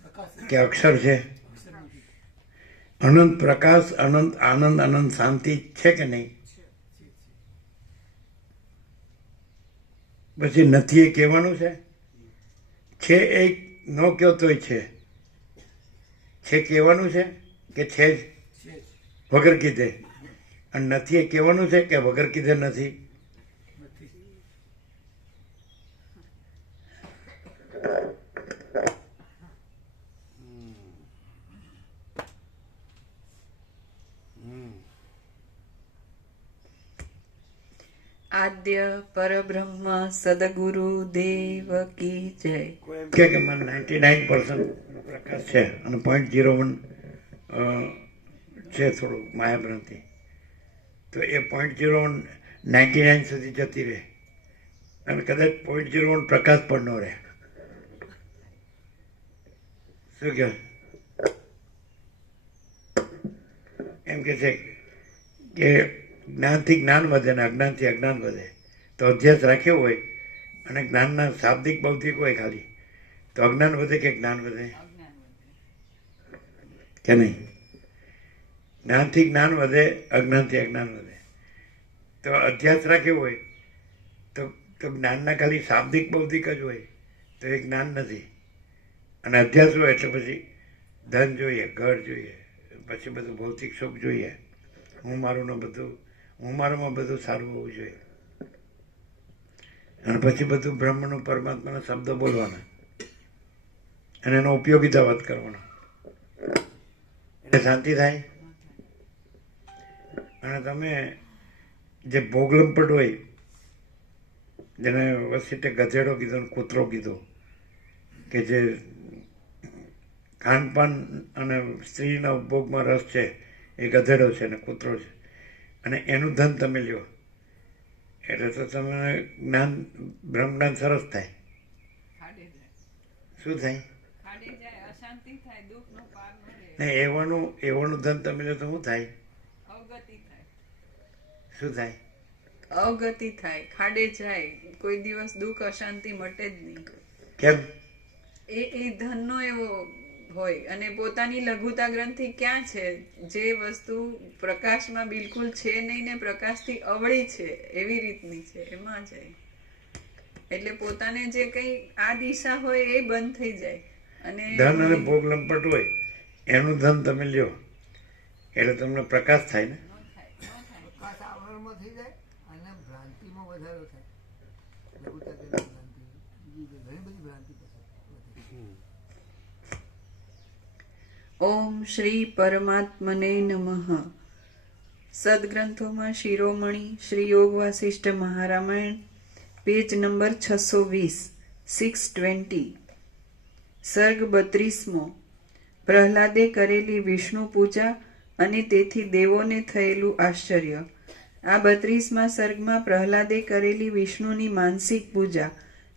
પ્રકાશ કે અક્ષર છે? અક્ષર નથી. અનંત પ્રકાશ, અનંત આનંદ, અનંત શાંતિ છે કે નહીં? પછી નથી એ કહેવાનું છે એ ન કહો તોય છે કહેવાનું છે કે છે જ છે જ. વગર કીધે? અને નથી એ કહેવાનું છે કે વગર કીધે નથી? નથી. આદ્ય પરબ્રહ્મ સદગુરુ દેવ કી જય. કોઈ એમ કે મને 99% પ્રકાશ છે અને 0.01 છે થોડું માયાભ્રાંતિ, તો એ 0.01 99 સુધી જતી રહે અને કદાચ 0.01 પ્રકાશ પણ ન રહે. શું કહે? એમ કે છે કે જ્ઞાનથી જ્ઞાન વધે ને અજ્ઞાનથી અજ્ઞાન વધે. તો અભ્યાસ રાખ્યો હોય અને જ્ઞાનના શાબ્દિક બૌદ્ધિક હોય ખાલી, તો અજ્ઞાન વધે કે જ્ઞાન વધે અજ્ઞાન વધે. કે નહીં? જ્ઞાનથી જ્ઞાન વધે, અજ્ઞાનથી અજ્ઞાન વધે. તો અધ્યાસ રાખ્યો હોય તો જ્ઞાનના ખાલી શાબ્દિક બૌદ્ધિક જ હોય તો એ જ્ઞાન નથી. અને અધ્યાસ હોય એટલે પછી ધન જોઈએ, ઘર જોઈએ, પછી બધું ભૌતિક સુખ જોઈએ, હું મારુંમાં બધું સારું હોવું જોઈએ. અને પછી બધું બ્રહ્મનું, પરમાત્માના શબ્દો બોલવાના અને એનો ઉપયોગિતાવાદ કરવાનો, એટલે શાંતિ થાય. અને તમે જે ભોગલંપટ હોય, જેને વસીતે ગધેડો કીધો ને કૂતરો કીધો, કે જે ખાનપાન અને સ્ત્રીના ઉપભોગમાં રસ છે, એ ગધેડો છે ને કૂતરો છે, અને એનું ધન તમે લ્યો એટલે તો તમને જ્ઞાન, બ્રહ્મજ્ઞાન સરસ થાય. ખાડે જાય. શું થાય? ખાડે જાય, અશાંતિ થાય, દુઃખનો પાર ન રહે. ને એવાનું ધન તમે લો તો શું થાય? અવગતિ થાય. શું થાય? અવગતિ થાય, ખાડે જાય, કોઈ દિવસ દુઃખ અશાંતિ મટે જ નહીં. કેમ? એ ધનનો એવો હોય અને પોતાની લઘુતા ગ્રંથિ ક્યાં છે? જે વસ્તુ પ્રકાશમાં બિલકુલ છે નહીં ને પ્રકાશથી અવળી છે એવી રીતની છે, એમાં જાય. એટલે પોતાને જે કંઈ આ દિશા હોય એ બંધ થઈ જાય. અને ધન અને ભોગ લંપટ હોય એનું ધન તમે લ્યો એટલે તમને પ્રકાશ થાય ને? ન થાય, ન થાય. પ્રકાશ આવરણમાં થઈ જાય અને ભ્રાંતિમાં વધારો થાય. લઘુતાગ્રહ ભ્રાંતિ, બીજી ઘણી બધી ભ્રાંતિ પછી વધે. ઓમ શ્રી પરમાત્મને નમઃ. સદગ્રંથોમાં શિરોમણી શ્રી યોગ વાસિષ્ઠ મહારામાયણ, પેજ નંબર 620, 620. સર્ગ 32મો. પ્રહલાદે કરેલી વિષ્ણુ પૂજા અને તેથી દેવોને થયેલું આશ્ચર્ય. આ 32મા સર્ગમાં પ્રહલાદે કરેલી વિષ્ણુની માનસિક પૂજા,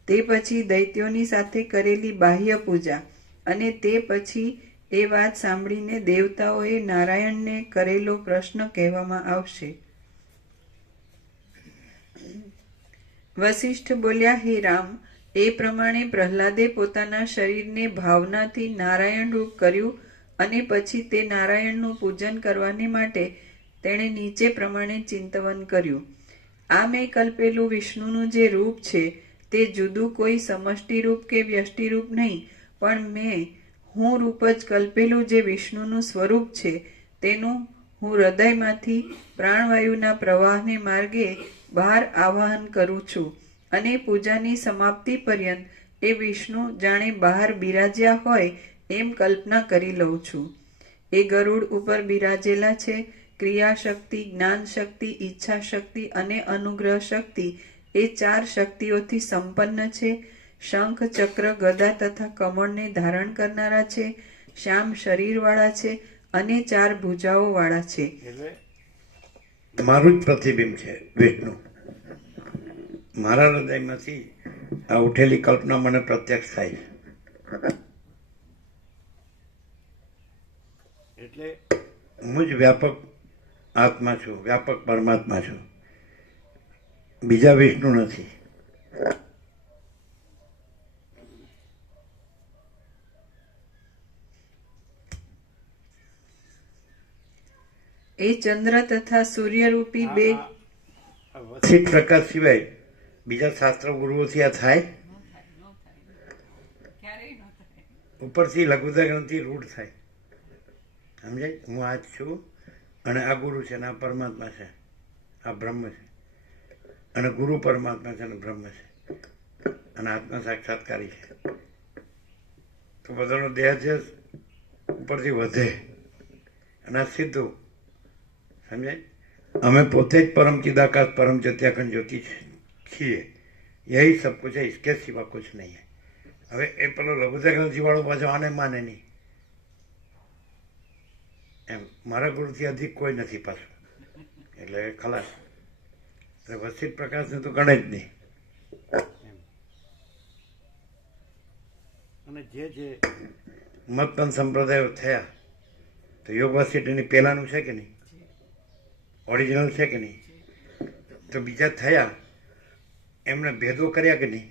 તે પછી દૈત્યોની સાથે કરેલી બાહ્ય પૂજા અને તે પછી એ વાત સાંભળીને દેવતાઓએ નારાયણને કરેલો પ્રશ્ન કહેવામાં આવશે. વસિષ્ઠ બોલ્યા, હે રામ, એ પ્રમાણે પ્રહલાદે પોતાના શરીરને ભાવનાથી નારાયણ રૂપ કર્યું અને પછી તે નારાયણનું પૂજન કરવાને માટે તેણે નીચે પ્રમાણે ચિંતવન કર્યું. આ મેં કલ્પેલું વિષ્ણુનું જે રૂપ છે તે જુદું કોઈ સમષ્ટિ રૂપ કે વ્યષ્ટિ રૂપ નહીં, પણ હું રૂપ જ કલ્પેલું જે વિષ્ણુનું સ્વરૂપ છે તેનું હું હૃદયમાંથી પ્રાણવાયુના પ્રવાહને માર્ગે બહાર આવાહન કરું છું અને પૂજાની સમાપ્તિ પર્યંત એ વિષ્ણુ જાણે બહાર બિરાજ્યા હોય એમ કલ્પના કરી લઉં છું. એ ગરુડ ઉપર બિરાજેલા છે. ક્રિયા શક્તિ, જ્ઞાન શક્તિ, ઈચ્છા શક્તિ અને અનુગ્રહ શક્તિ એ 4 શક્તિઓથી સંપન્ન છે. શંખ, ચક્ર, ગદા તથા કમળને ધારણ કરનારા છે. શ્યામ શરીરવાળા છે અને 4 ભુજાઓવાળા છે. એટલે મારું જ પ્રતિબિંબ છે વિષ્ણુ. મારા હૃદયમાંથી આ ઉઠેલી કલ્પના મને પ્રત્યક્ષ થાય છે. એટલે હું જ વ્યાપક આત્મા છું, વ્યાપક પરમાત્મા છું, બીજા વિષ્ણુ નથી. એ ચંદ્ર તથા સૂર્યરૂપી બે વસિત પ્રકાશ સિવાય બીજા શાસ્ત્ર ગુરુઓથી આ થાય ક્યારેય ન થાય. ઉપરથી લઘુતા ગ્રંથિ રૂઢ થાય. સમજાય? હું આ જ છું અને આ ગુરુ છે અને આ પરમાત્મા છે, આ બ્રહ્મ છે, અને ગુરુ પરમાત્મા છે અને બ્રહ્મ છે, અને આત્મા સાક્ષાત્કારી છે. તો બધાનો દેહ છે ઉપરથી વધે અને આ સીધું. સમજાય? અમે પોતે જ પરમ ચિદાકાશ પરમ જત્યાખંડ જ્યોતિ છીએ. યહી સબ કુછ है, इसके सिवा कुछ नहीं है. હવે એ પેલો લઘુતા ગ્રંથિ વાળો પાછો આને માને નહીં. એમ મારા ગુરુથી અધિક કોઈ નથી પાછું, એટલે ખલાસ. એટલે વસિત પ્રકાશને તો ગણે જ નહીં. અને જે જે મતપન સંપ્રદાયો થયા તો યોગ વસિત એની પહેલાનું છે કે નહીં? ઓરિજિનલ છે કે નહીં? તો બીજા થયા એમણે ભેદો કર્યા કે નહીં?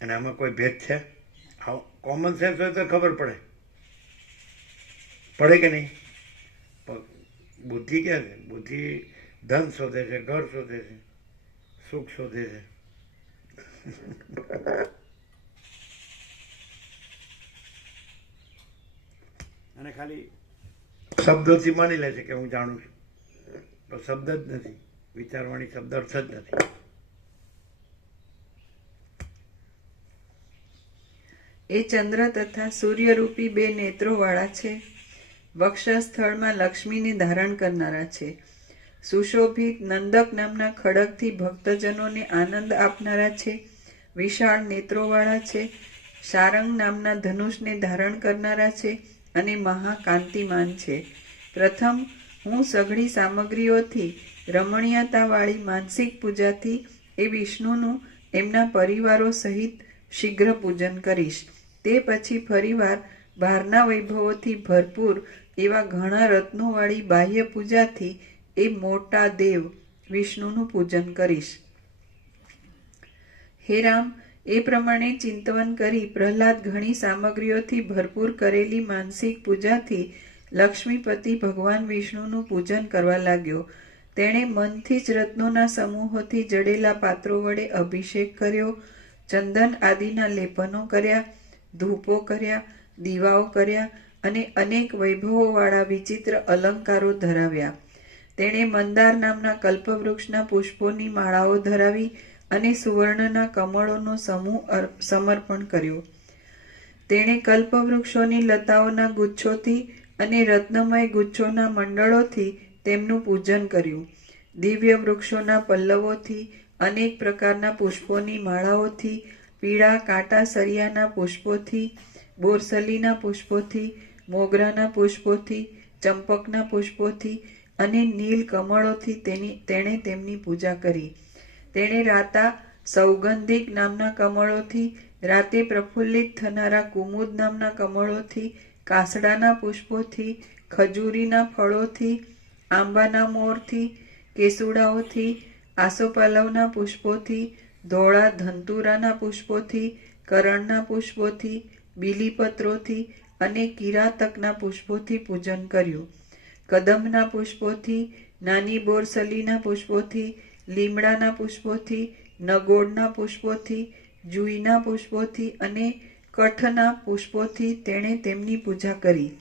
અને આમાં કોઈ ભેદ છે? કોમન સેન્સ હોય તો ખબર પડે કે નહીં? બુદ્ધિ ક્યાં છે? બુદ્ધિ ધન શોધે છે, ઘર શોધે છે, સુખ શોધે છે. અને ખાલી શબ્દોથી માની લે છે કે હું જાણું છું, તો શબ્દ જ નથી, વિચારવાણી શબ્દ અર્થ જ નથી. એ ચંદ્ર તથા સૂર્યરૂપી બે નેત્રોવાળા છે. વક્ષસ્થળમાં લક્ષ્મીને ધારણ કરનારા છે. સુશોભિત નંદક નામના ખડગથી ભક્તજનોને આનંદ આપનારા છે. વિશાળ નેત્રોવાળા છે. શારંગ નામના ધનુષને ધારણ કરનારા છે અને મહાકાંતિમાન છે. પ્રથમ હું સઘળી સામગ્રીઓથી રમણીયતાવાળી માનસિક પૂજાથી એ વિષ્ણુનું એમના પરિવારો સહિત શીઘ્ર પૂજન કરીશ. તે પછી ફરીવાર બહારના વૈભવોથી ભરપૂર એવા ઘણા રત્નોવાળી બાહ્ય પૂજાથી એ મોટા દેવ વિષ્ણુનું પૂજન કરીશ. હે રામ, એ પ્રમાણે ચિંતવન કરી પ્રહલાદ ઘણી સામગ્રીઓથી ભરપૂર કરેલી માનસિક પૂજાથી લક્ષ્મીપતિ ભગવાન વિષ્ણુનું પૂજન કરવા લાગ્યો. તેણે મનથી જ રત્નોના સમૂહોથી જડેલા પાત્રો વડે અભિષેક કર્યો, ચંદન આદિના લેપનો કર્યા, ધૂપો કર્યા, દીવાઓ કર્યા અને અનેક વૈભવોવાળા વિચિત્ર અલંકારો ધરાવ્યા. તેણે મંદાર નામના કલ્પવૃક્ષના પુષ્પોની માળાઓ ધરાવી અને સુવર્ણના કમળોનો સમૂહ સમર્પણ કર્યો. તેણે કલ્પવૃક્ષોની લતાઓના ગુચ્છોથી અને રત્નમય ગુચ્છોના મંડળોથી તેમનું પૂજન કર્યું. દિવ્ય વૃક્ષોના પલ્લવોથી, અનેક પ્રકારના પુષ્પોની માળાઓથી, પીળા કાંટા સરિયાના પુષ્પોથી, બોરસલીના પુષ્પોથી, મોગરાના પુષ્પોથી, ચંપકના પુષ્પોથી અને નીલ કમળોથી તેણે તેમની પૂજા કરી. તેણે રાતા સૌગંધિક નામના કમળોથી, રાતે પ્રફુલ્લિત થનારા કુમુદ નામના કમળોથી, કાસડાના પુષ્પોથી, ખજૂરીના ફળોથી, આંબાના મોરથી, કેસુડાઓથી, આસોપાલવના પુષ્પોથી, ધોળા ધંતુરાના પુષ્પોથી, કરણના પુષ્પોથી, બીલીપત્રોથી અને કિરાતકના પુષ્પોથી પૂજન કર્યું. કદંબના પુષ્પોથી, નાની બોરસલીના પુષ્પોથી, લીમડાના પુષ્પોથી, નગોડના પુષ્પોથી, જુઈના પુષ્પોથી અને કઠના પુષ્પોથી તેણે તેમની પૂજા કરી.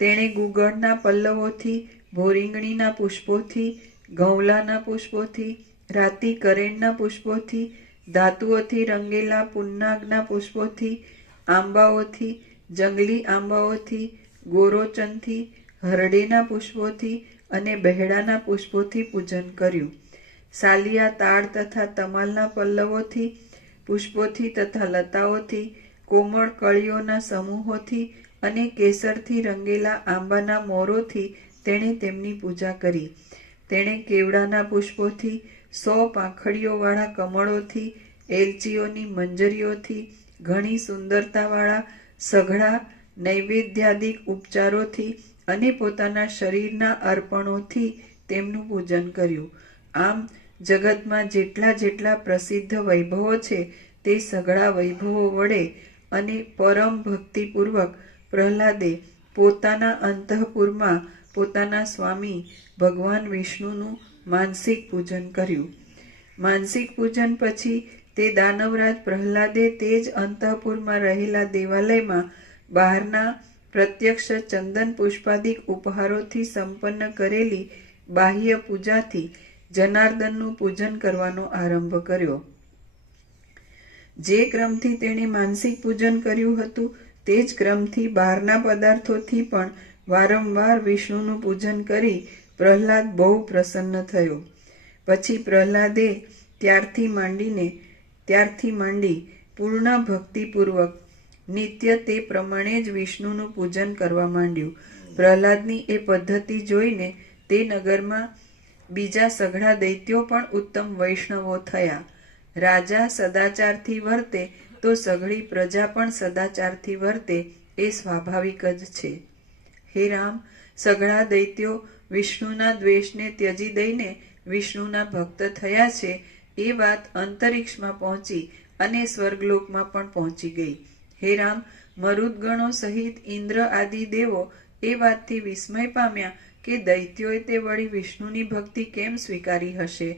તેણે ગુગળના પલ્લવોથી, ભોરીંગણીના પુષ્પોથી, ઘઉલાના પુષ્પોથી, રાતી કરેણના પુષ્પોથી, ધાતુઓથી રંગેલા પુન્નાગના પુષ્પોથી, આંબાઓથી, જંગલી આંબાઓથી, ગોરોચનથી, હરડેના પુષ્પોથી અને બહેડાના પુષ્પોથી પૂજન કર્યું. સાલિયા તાડ તથા તમાલના પલ્લવોથી, પુષ્પોથી તથા લતાઓથી, કોમળ કળીઓના સમૂહોથી અને કેસરથી રંગેલા આંબાના મોરોથી તેણે તેમની પૂજા કરી. તેણે કેવડાના પુષ્પોથી, 100 પાંખડીઓવાળા કમળોથી, એલચીઓની મંજરીઓથી, ઘણી સુંદરતાવાળા સઘળા નૈવેદ્યાદિક ઉપચારોથી અને પોતાના શરીરના અર્પણોથી તેમનું પૂજન કર્યું. આમ જગતમાં જેટલા જેટલા પ્રસિદ્ધ વૈભવો છે તે સઘળા વૈભવો વડે અને પરમ ભક્તિપૂર્વક પ્રહલાદે પોતાના અંતઃપુરમાં પોતાના સ્વામી ભગવાન વિષ્ણુનું માનસિક પૂજન કર્યું. માનસિક પૂજન પછી તે દાનવરાજ પ્રહલાદે તે જ અંતઃપુરમાં રહેલા દેવાલયમાં બહારના પ્રત્યક્ષ ચંદન પુષ્પાદિક ઉપહારોથી સંપન્ન કરેલી બાહ્ય પૂજાથી જનાર્દનનું પૂજન કરવાનો આરંભ કર્યો. જે ક્રમથી તેણે માનસિક પૂજન કર્યું હતું તે જ ક્રમથી બહારના પદાર્થોથી પણ વારંવાર વિષ્ણુનું પૂજન કરી પ્રહલાદ બહુ પ્રસન્ન થયો. પછી પ્રહલાદે ત્યારથી માંડી પૂર્ણ ભક્તિપૂર્વક નિત્ય તે પ્રમાણે જ વિષ્ણુનું પૂજન કરવા માંડ્યું. પ્રહલાદની એ પદ્ધતિ જોઈને તે નગરમાં બીજા સઘળા દૈત્યો પણ ઉત્તમ વૈષ્ણવો થયા. રાજા સદાચારથી વર્તે તો સઘળી પ્રજા પણ સદાચારથી વર્તે એ સ્વાભાવિક જ છે. હે રામ, સઘળા દૈત્યો વિષ્ણુના દ્વેષને ત્યજી દઈને વિષ્ણુના ભક્ત થયા છે એ વાત અંતરિક્ષમાં પહોંચી અને સ્વર્ગલોકમાં પણ પહોંચી ગઈ. હે રામ, મરુદગણો સહિત ઇન્દ્ર આદિ દેવો એ વાતથી વિસ્મય પામ્યા કે દૈત્યોએ તે વળી વિષ્ણુની ભક્તિ કેમ સ્વીકારી હશે.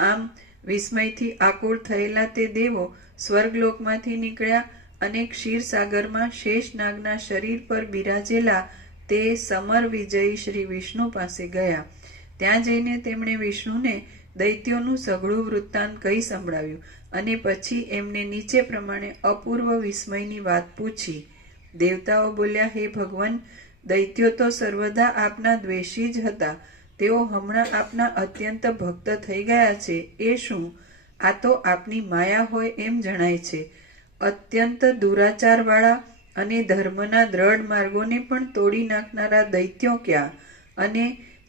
આમ વિસ્મયથી આકુળ થયેલા તે દેવો સ્વર્ગલોકમાંથી નીકળ્યા અને ક્ષીરસાગરમાં શેષનાગના શરીર પર બિરાજેલા તે સમર વિજયી શ્રી વિષ્ણુ પાસે ગયા. ત્યાં જઈને તેમણે વિષ્ણુને દૈત્યોનું સઘળું વૃત્તાંત કહી સંભળાવ્યું અને પછી એમને નીચે પ્રમાણે અપૂર્વ વિસ્મયની વાત પૂછી. દેવતાઓ બોલ્યા, હે ભગવાન, દૈત્યો તો સર્વદા આપના દ્વેષી જ હતા. તેઓ હમણાં આપના અત્યંત ભક્ત થઈ ગયા છે. એ શું? આ તો આપની માયા હોય એમ જણાય છે. અત્યંત દુરાચારવાળા અને ધર્મના દ્રઢ માર્ગોને પણ તોડી નાખનારા દૈત્યો ક્યાં? અને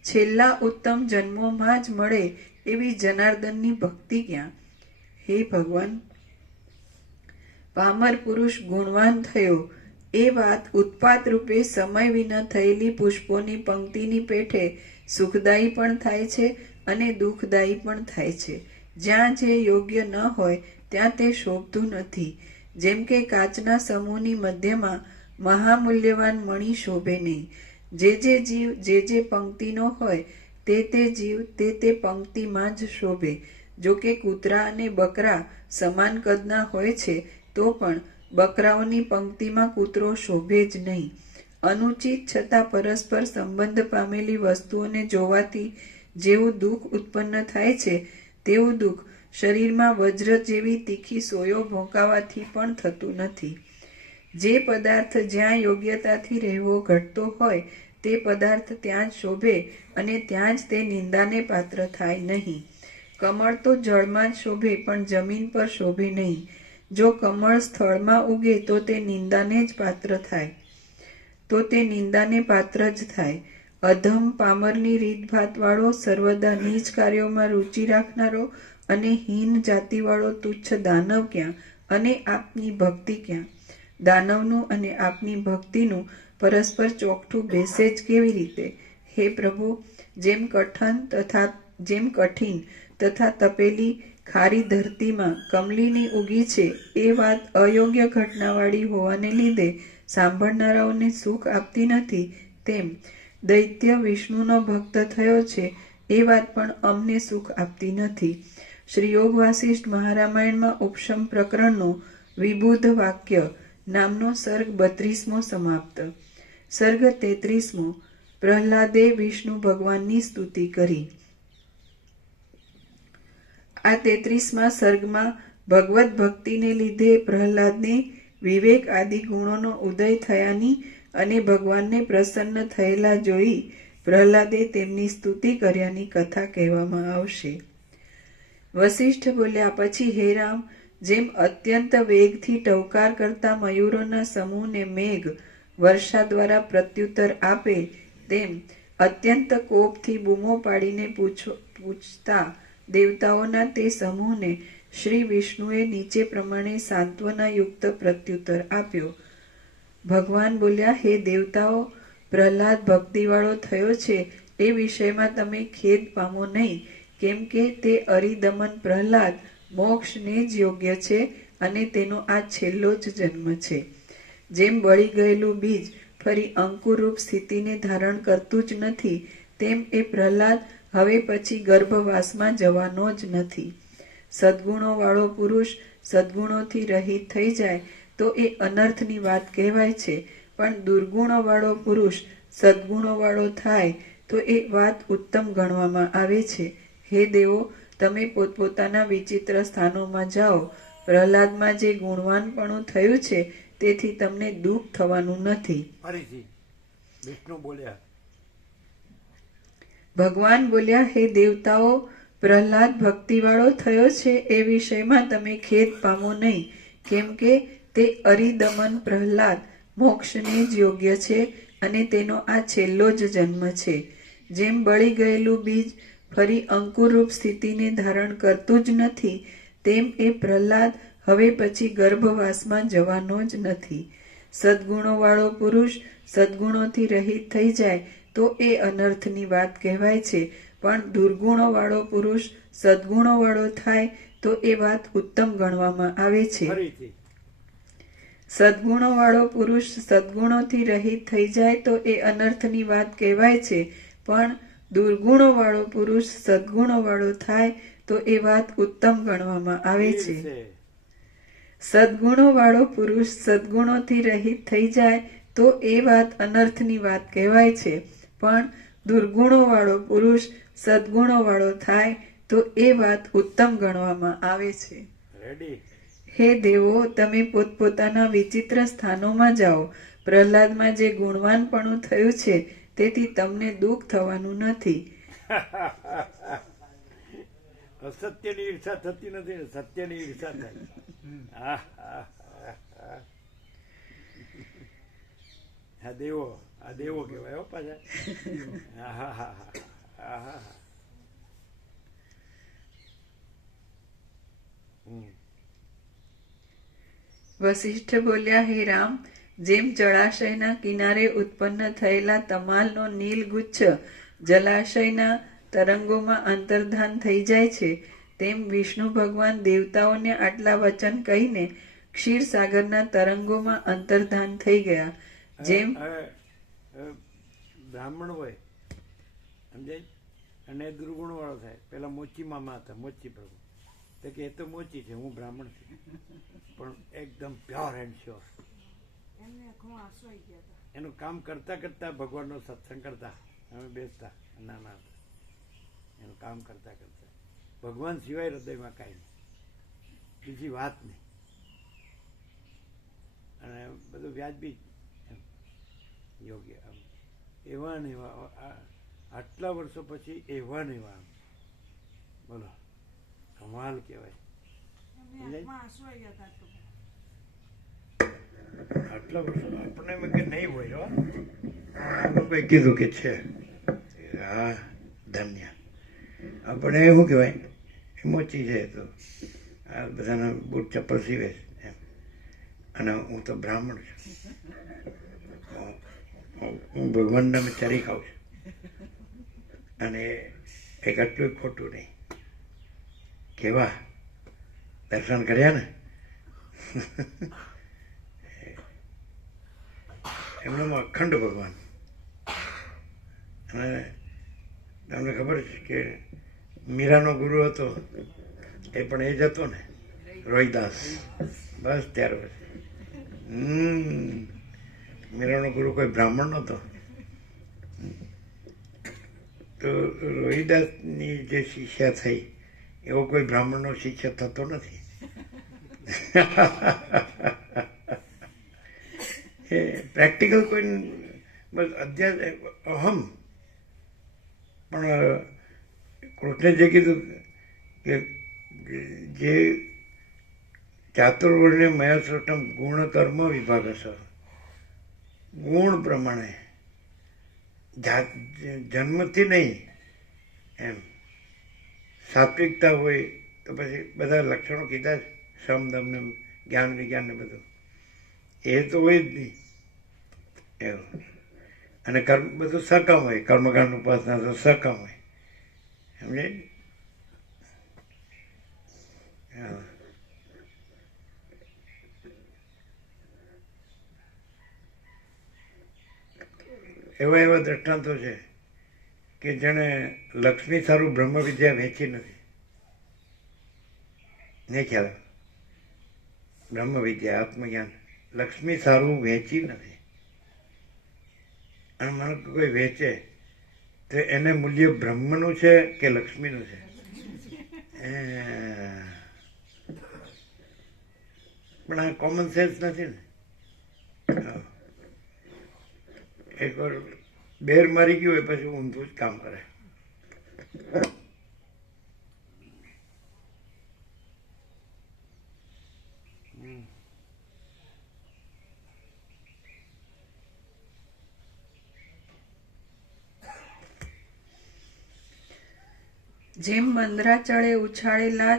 છેલ્લા ઉત્તમ જન્મોમાં જ મળે એવી જનાર્દનની ભક્તિ ક્યાં? હે ભગવાન, પામર પુરુષ ગુણવાન થયો એ વાત ઉત્પાત રૂપે સમય વિના થયેલી પુષ્પોની પંક્તિની પેઠે સુખદાયી પણ થાય છે અને દુઃખદાયી પણ થાય છે. જ્યાં જે યોગ્ય ન હોય ત્યાં તે શોભતું નથી. જેમ કે કાચના સમૂહની મધ્યમાં મહામૂલ્યવાન મણિ શોભે નહીં. જે જીવ જે પંક્તિનો હોય તે જીવ તે પંક્તિમાં જ શોભે. જો કે કૂતરા અને બકરા સમાન કદના હોય છે તો પણ બકરાઓની પંક્તિમાં કૂતરો શોભે જ નહીં. અનુચિત છતાં પરસ્પર સંબંધ પામેલી વસ્તુઓને જોવાથી જેવું દુઃખ ઉત્પન્ન થાય છે તેવું દુઃખ શરીરમાં વજ્ર જેવી તીખી સોયો ભોંકાવાથી પણ થતું નથી. જે પદાર્થ જ્યાં યોગ્યતાથી રહેવો ઘટતો હોય તે પદાર્થ ત્યાં જ શોભે અને ત્યાં જ તે નિંદાને પાત્ર થાય નહીં. કમળ તો જળમાં જ શોભે પણ જમીન પર શોભે નહીં. જો કમળ સ્થળમાં ઉગે તો તે નિંદાને જ પાત્ર થાય, તો તે નિંદાને પાત્ર જ થાય. અધમ પામરની રીતભાતવાળો, સર્વદા નીચ કાર્યોમાં રુચિ રાખનારો અને હીન જાતિવાળો તુચ્છ દાનવ ક્યાં અને આપની ભક્તિ ક્યાં? દાનવનું અને આપની ભક્તિનું પરસ્પર ચોકઠું બેસે જ કેવી રીતે? હે પ્રભુ, જેમ કઠિન તથા તપેલી ખારી ધરતીમાં કમલીની ઉગી છે એ વાત અયોગ્ય ઘટનાવાળી હોવાને લીધે સાંભળનારાઓને સુખ આપતી નથી, તેમ દૈત્ય વિષ્ણુનો ભક્ત થયો છે એ વાત પણ અમને સુખ આપતી નથી. શ્રી યોગ વાસિષ્ઠ મહારામાયણમાં ઉપશમ પ્રકરણનો વિબુધ વાક્ય નામનો સર્ગ 32મો સમાપ્ત. સર્ગ 33મો. પ્રહલાદે વિષ્ણુ ભગવાનની સ્તુતિ કરી. આ 33મા સર્ગમાં ભગવત ભક્તિને લીધે પ્રહલાદને વિવેક આદિ ગુણોનો ઉદય થયાની અને ભગવાનને પ્રસન્ન થયેલા જોઈ પ્રહલાદે તેમની સ્તુતિ કર્યાની કથા કહેવામાં આવશે. વસિષ્ઠ બોલ્યા, પછી હે રામ, જેમ અત્યંત વેગથી ટવકાર કરતા મયુરોના સમૂહને મેઘ વર્ષા દ્વારા પ્રત્યુત્તર આપે તેમ અત્યંત કોપથી બૂમો પાડીને પૂછતા દેવતાઓના તે સમૂહને શ્રી વિષ્ણુએ નીચે પ્રમાણે સાંત્વનાયુક્ત પ્રત્યુત્તર આપ્યો. ભગવાન બોલ્યા, હે દેવતાઓ, પ્રહલાદ ભક્તિવાળો થયો છે એ વિષયમાં તમે ખેદ પામો નહીં, કેમ કે તે અરિદમન પ્રહલાદ મોક્ષને જ યોગ્ય છે અને તેનો આ છેલ્લો જ જન્મ છે. જેમ બળી ગયેલું બીજ ફરી અંકુરરૂપ સ્થિતિને ધારણ કરતું જ નથી, તેમ એ પ્રહલાદ હવે પછી ગર્ભવાસમાં જવાનો જ નથી. સદ્ગુણોવાળો પુરુષ સદ્ગુણોથી રહિત થઈ જાય તો એ અનર્થની વાત કહેવાય છે, પણ દુર્ગુણોવાળો પુરુષ સદ્ગુણોવાળો થાય તો એ વાત ઉત્તમ ગણવામાં આવે છે. હે દેવો, તમે પોતપોતાના વિચિત્ર સ્થાનોમાં જાઓ. પ્રહલાદમાં જે ગુણવાનપણું થયું છે તેથી તમને દુઃખ થવાનું નથી. ફરીથી વિષ્ણુ બોલ્યા, ભગવાન બોલ્યા, હે દેવતાઓ, પ્રહલાદ ભક્તિવાળો થયો છે એ વિષયમાં તમે ખેદ પામો નહીં, કેમ કે તે અરિદમન પ્રહલાદ મોક્ષને જ યોગ્ય છે અને તેનો આ છેલ્લો જ જન્મ છે. જેમ બળી ગયેલું બીજ ફરી અંકુરરૂપ સ્થિતિને ધારણ કરતું જ નથી, તેમ એ પ્રહલાદ હવે પછી ગર્ભવાસમાં જવાનો જ નથી. સદ્ગુણોવાળો પુરુષ સદ્ગુણોથી રહિત થઈ જાય તો એ અનર્થની વાત કહેવાય છે, પણ દુર્ગુણોવાળો પુરુષ સદ્ગુણોવાળો થાય તો એ વાત ઉત્તમ ગણવામાં આવે છે. ફરીથી સદ્ગુણોવાળો પુરુષ સદ્ગુણોથી રહિત થઈ જાય તો એ અનર્થની વાત કહેવાય છે, પણ દુર્ગુણોવાળો પુરુષ સદ્ગુણોવાળો થાય તો એ વાત ઉત્તમ ગણવામાં આવે છે. સદ્ગુણોવાળો પુરુષ સદ્ગુણોથી રહિત થઈ જાય તો એ વાત અનર્થની વાત કહેવાય છે, પણ દુર્ગુણોવાળો પુરુષ સદ્ગુણોવાળો થાય તો એ વાત ઉત્તમ ગણવામાં આવે છે. રેડી. હે દેવો, તમે પોતપોતાના વિચિત્ર સ્થાનોમાં જાઓ. પ્રહલાદમાં જે ગુણવાનપણું થયું છે તેથી તમને દુઃખ થવાનું નથી. અસત્યની ઈર્ષા થતી નથી ને સત્યની ઈર્ષા થાય. આ દેવો કહેવાય હો પાછા. વશિષ્ઠ બોલ્યા, હે રામ, જેમ જળાશયના કિનારે ઉત્પન્ન થયેલા તમાલનો નીલગુચ્છ જલાશયના તરંગોમાં અંતર્ધાન થઈ જાય છે, તેમ વિષ્ણુ ભગવાન દેવતાઓને આટલા વચન કહીને ક્ષીરસાગરના તરંગોમાં અંતર્ધાન થઈ ગયા. જેમ બ્રાહ્મણ હોય સમજાય અને દુર્ગુણ વાળો થાય. પેલા મોચી મામા હતા, મોચી પ્રભુ, તો કે એ તો મોચી છે, હું બ્રાહ્મણ છું, પણ એકદમ પ્યોર એન્ડ શ્યોર. એનું કામ કરતા કરતા ભગવાનનો સત્સંગ કરતા અમે બેસતા નાના હતા. એનું કામ કરતા કરતા ભગવાન સિવાય હૃદયમાં કાંઈ નહીં, બીજી વાત નહીં, અને બધું વ્યાજબી યોગ્ય. એવા ને એવા આટલા વર્ષો પછી એવા ને એવા, બોલો કમાલ કહેવાય. આટલા વર્ષો આપણે એમ કે નહીં હોય હો, લોકોએ કીધું કે છે. હા ધન્ય. આપણે શું કહેવાય, મોચી છે તો આ બધાના બૂટ ચપ્પલ સીવે એમ, અને હું તો બ્રાહ્મણ છું, હું ભગવાનના મેં ચરી ખાઉં છું, અને એક આટલું ખોટું નહીં. કેવા દર્શન કર્યા ને એમનામાં અખંડ ભગવાન. અને તમને ખબર છે કે મીરાનો ગુરુ હતો એ પણ એ જ હતો ને, રોહિદાસ. બસ ત્યાર પછી મીરાનો ગુરુ કોઈ બ્રાહ્મણ નહોતો. તો રોહિદાસની જે શિષ્યા થઈ એવો કોઈ બ્રાહ્મણનો શિષ્ય થતો નથી. એ પ્રેક્ટિકલ કોઈ બસ અધ્યાત્મ અહમ. પણ કૃષ્ણે જે કીધું કે જે ચાતુર્વર્ણ્ય મયા સૃષ્ટમ ગુણ કર્મ વિભાગ હશે, ગુણ પ્રમાણે જન્મથી નહીં એમ. સાત્વિકતા હોય તો પછી બધા લક્ષણો કીધા જ, સમ દમ ને જ્ઞાન વિજ્ઞાન ને બધું, એ તો હોય જ નહીં એવું. અને કર્મ બધું સકમ હોય, કર્મકાંડ ઉપાસના તો સકમ હોય, સમજે. હા. એવા એવા દ્રષ્ટાંતો છે કે જેણે લક્ષ્મી સારું બ્રહ્મ વિદ્યા વેચી નથી. નહીં ખ્યાલ? બ્રહ્મ વિદ્યા, આત્મજ્ઞાન લક્ષ્મી સારું વેચી નથી. અને મને કોઈ વેચે તો એને મૂલ્ય બ્રહ્મનું છે કે લક્ષ્મીનું છે? પણ આ કોમન સેન્સ નથી ને. એક વાર બેર મારી ગયું હોય પછી ઊંધું જ કામ કરે. જેમ મંદરાચળે ઉછાળેલા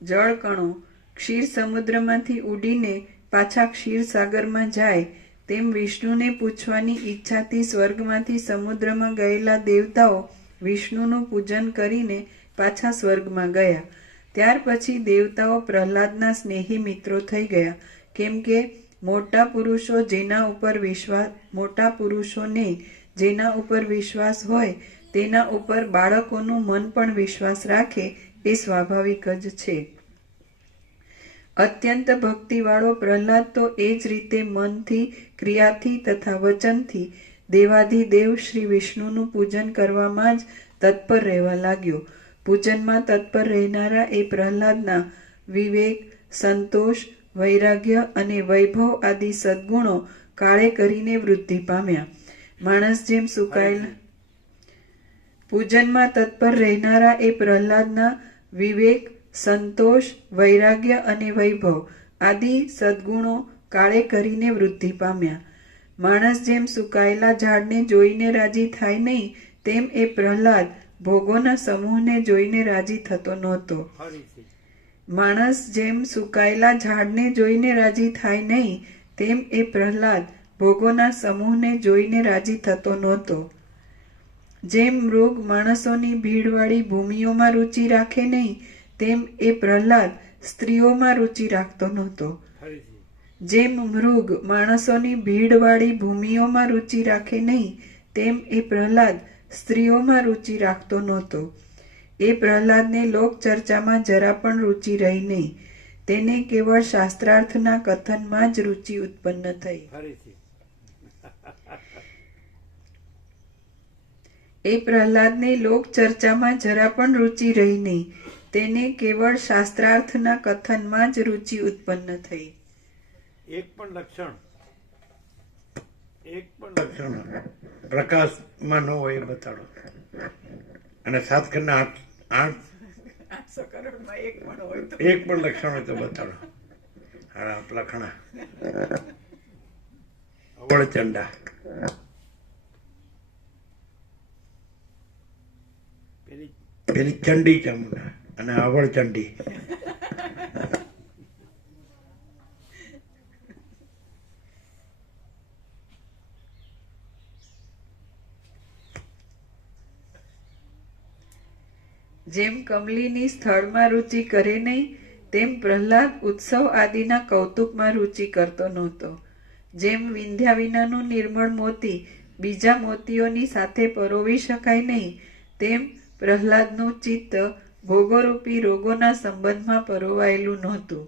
જળકણો ક્ષીર સમુદ્રમાંથી ઉડીને પાછા ક્ષીર સાગરમાં જાય, તેમ વિષ્ણુને પૂછવાની ઈચ્છાથી સ્વર્ગમાંથી સમુદ્રમાં ગયેલા દેવતાઓ વિષ્ણુનું પૂજન કરીને પાછા સ્વર્ગમાં ગયા. ત્યાર પછી દેવતાઓ પ્રહલાદના સ્નેહી મિત્રો થઈ ગયા, કેમ કે મોટા પુરુષોને જેના ઉપર વિશ્વાસ હોય તેના ઉપર બાળકોનું મન પણ વિશ્વાસ રાખે એ સ્વાભાવિક જ છે. અત્યંત ભક્તિવાળો પ્રહલાદ તો એ જ રીતે મનથી, ક્રિયાથી તથા વચનથી દેવાધિદેવ શ્રી વિષ્ણુનું પૂજન કરવામાં જ તત્પર રહેવા લાગ્યો. પૂજનમાં તત્પર રહેનારા એ પ્રહલાદના વિવેક, સંતોષ, વૈરાગ્ય અને વૈભવ આદિ સદ્ગુણો કાળે કરીને વૃદ્ધિ પામ્યા. માણસ જેમ સુકાયેલા પૂજનમાં તત્પર રહેનારા એ પ્રહલાદના વિવેક, સંતોષ, વૈરાગ્ય અને વૈભવ આદિ સદ્ગુણો કાળે કરીને વૃદ્ધિ પામ્યા. માણસ જેમ સુકાયેલા ઝાડને જોઈને રાજી થાય નહીં, તેમ એ પ્રહલાદ ભોગોના સમૂહને જોઈને રાજી થતો નહોતો. માણસ જેમ સુકાયેલા ઝાડને જોઈને રાજી થાય નહીં, તેમ એ પ્રહલાદ ભોગોના સમૂહને જોઈને રાજી થતો નહોતો. જેમ મૃગ માણસોની ભીડવાળી ભૂમિઓમાં રુચિ રાખે નહીં, તેમ એ પ્રહલાદ સ્ત્રીઓમાં રુચિ રાખતો નહોતો. જેમ મૃગ માણસોની ભીડવાળી ભૂમિઓમાં રુચિ રાખે નહીં, તેમ એ પ્રહલાદ સ્ત્રીઓમાં રુચિ રાખતો નહોતો. એ પ્રહલાદને લોકચર્ચામાં જરા પણ રુચિ રહી નહીં. તેને કેવળ શાસ્ત્રાર્થના કથનમાં જ રુચિ ઉત્પન્ન થઈ. એ પ્રહલાદને લોકચર્ચામાં જરા પણ રુચિ રહી નહીં. તેને કેવળ શાસ્ત્રાર્થના કથનમાં જ રુચિ ઉત્પન્ન થઈ. એક પણ લક્ષણ પ્રકાશમાં ન હોય એ બતાડો. અને 7 ખંડના 800 કરોડમાં એક પણ લક્ષણ હોય તો બતાડો. લખણા અવળચંડા, પેલી ચંડી ચામુંડા અને અવળચંડી. જેમ કમલીની સ્થળમાં રુચિ કરે નહીં, તેમ પ્રહલાદ ઉત્સવ આદિના કૌતુકમાં રુચિ કરતો નહોતો. જેમ વિંધ્યા વિનાનું નિર્મળ મોતી બીજા મોતીઓની સાથે પરોવી શકાય નહીં, તેમ પ્રહલાદનું ચિત્ત ભોગોરૂપી રોગોના સંબંધમાં પરોવાયેલું નહોતું.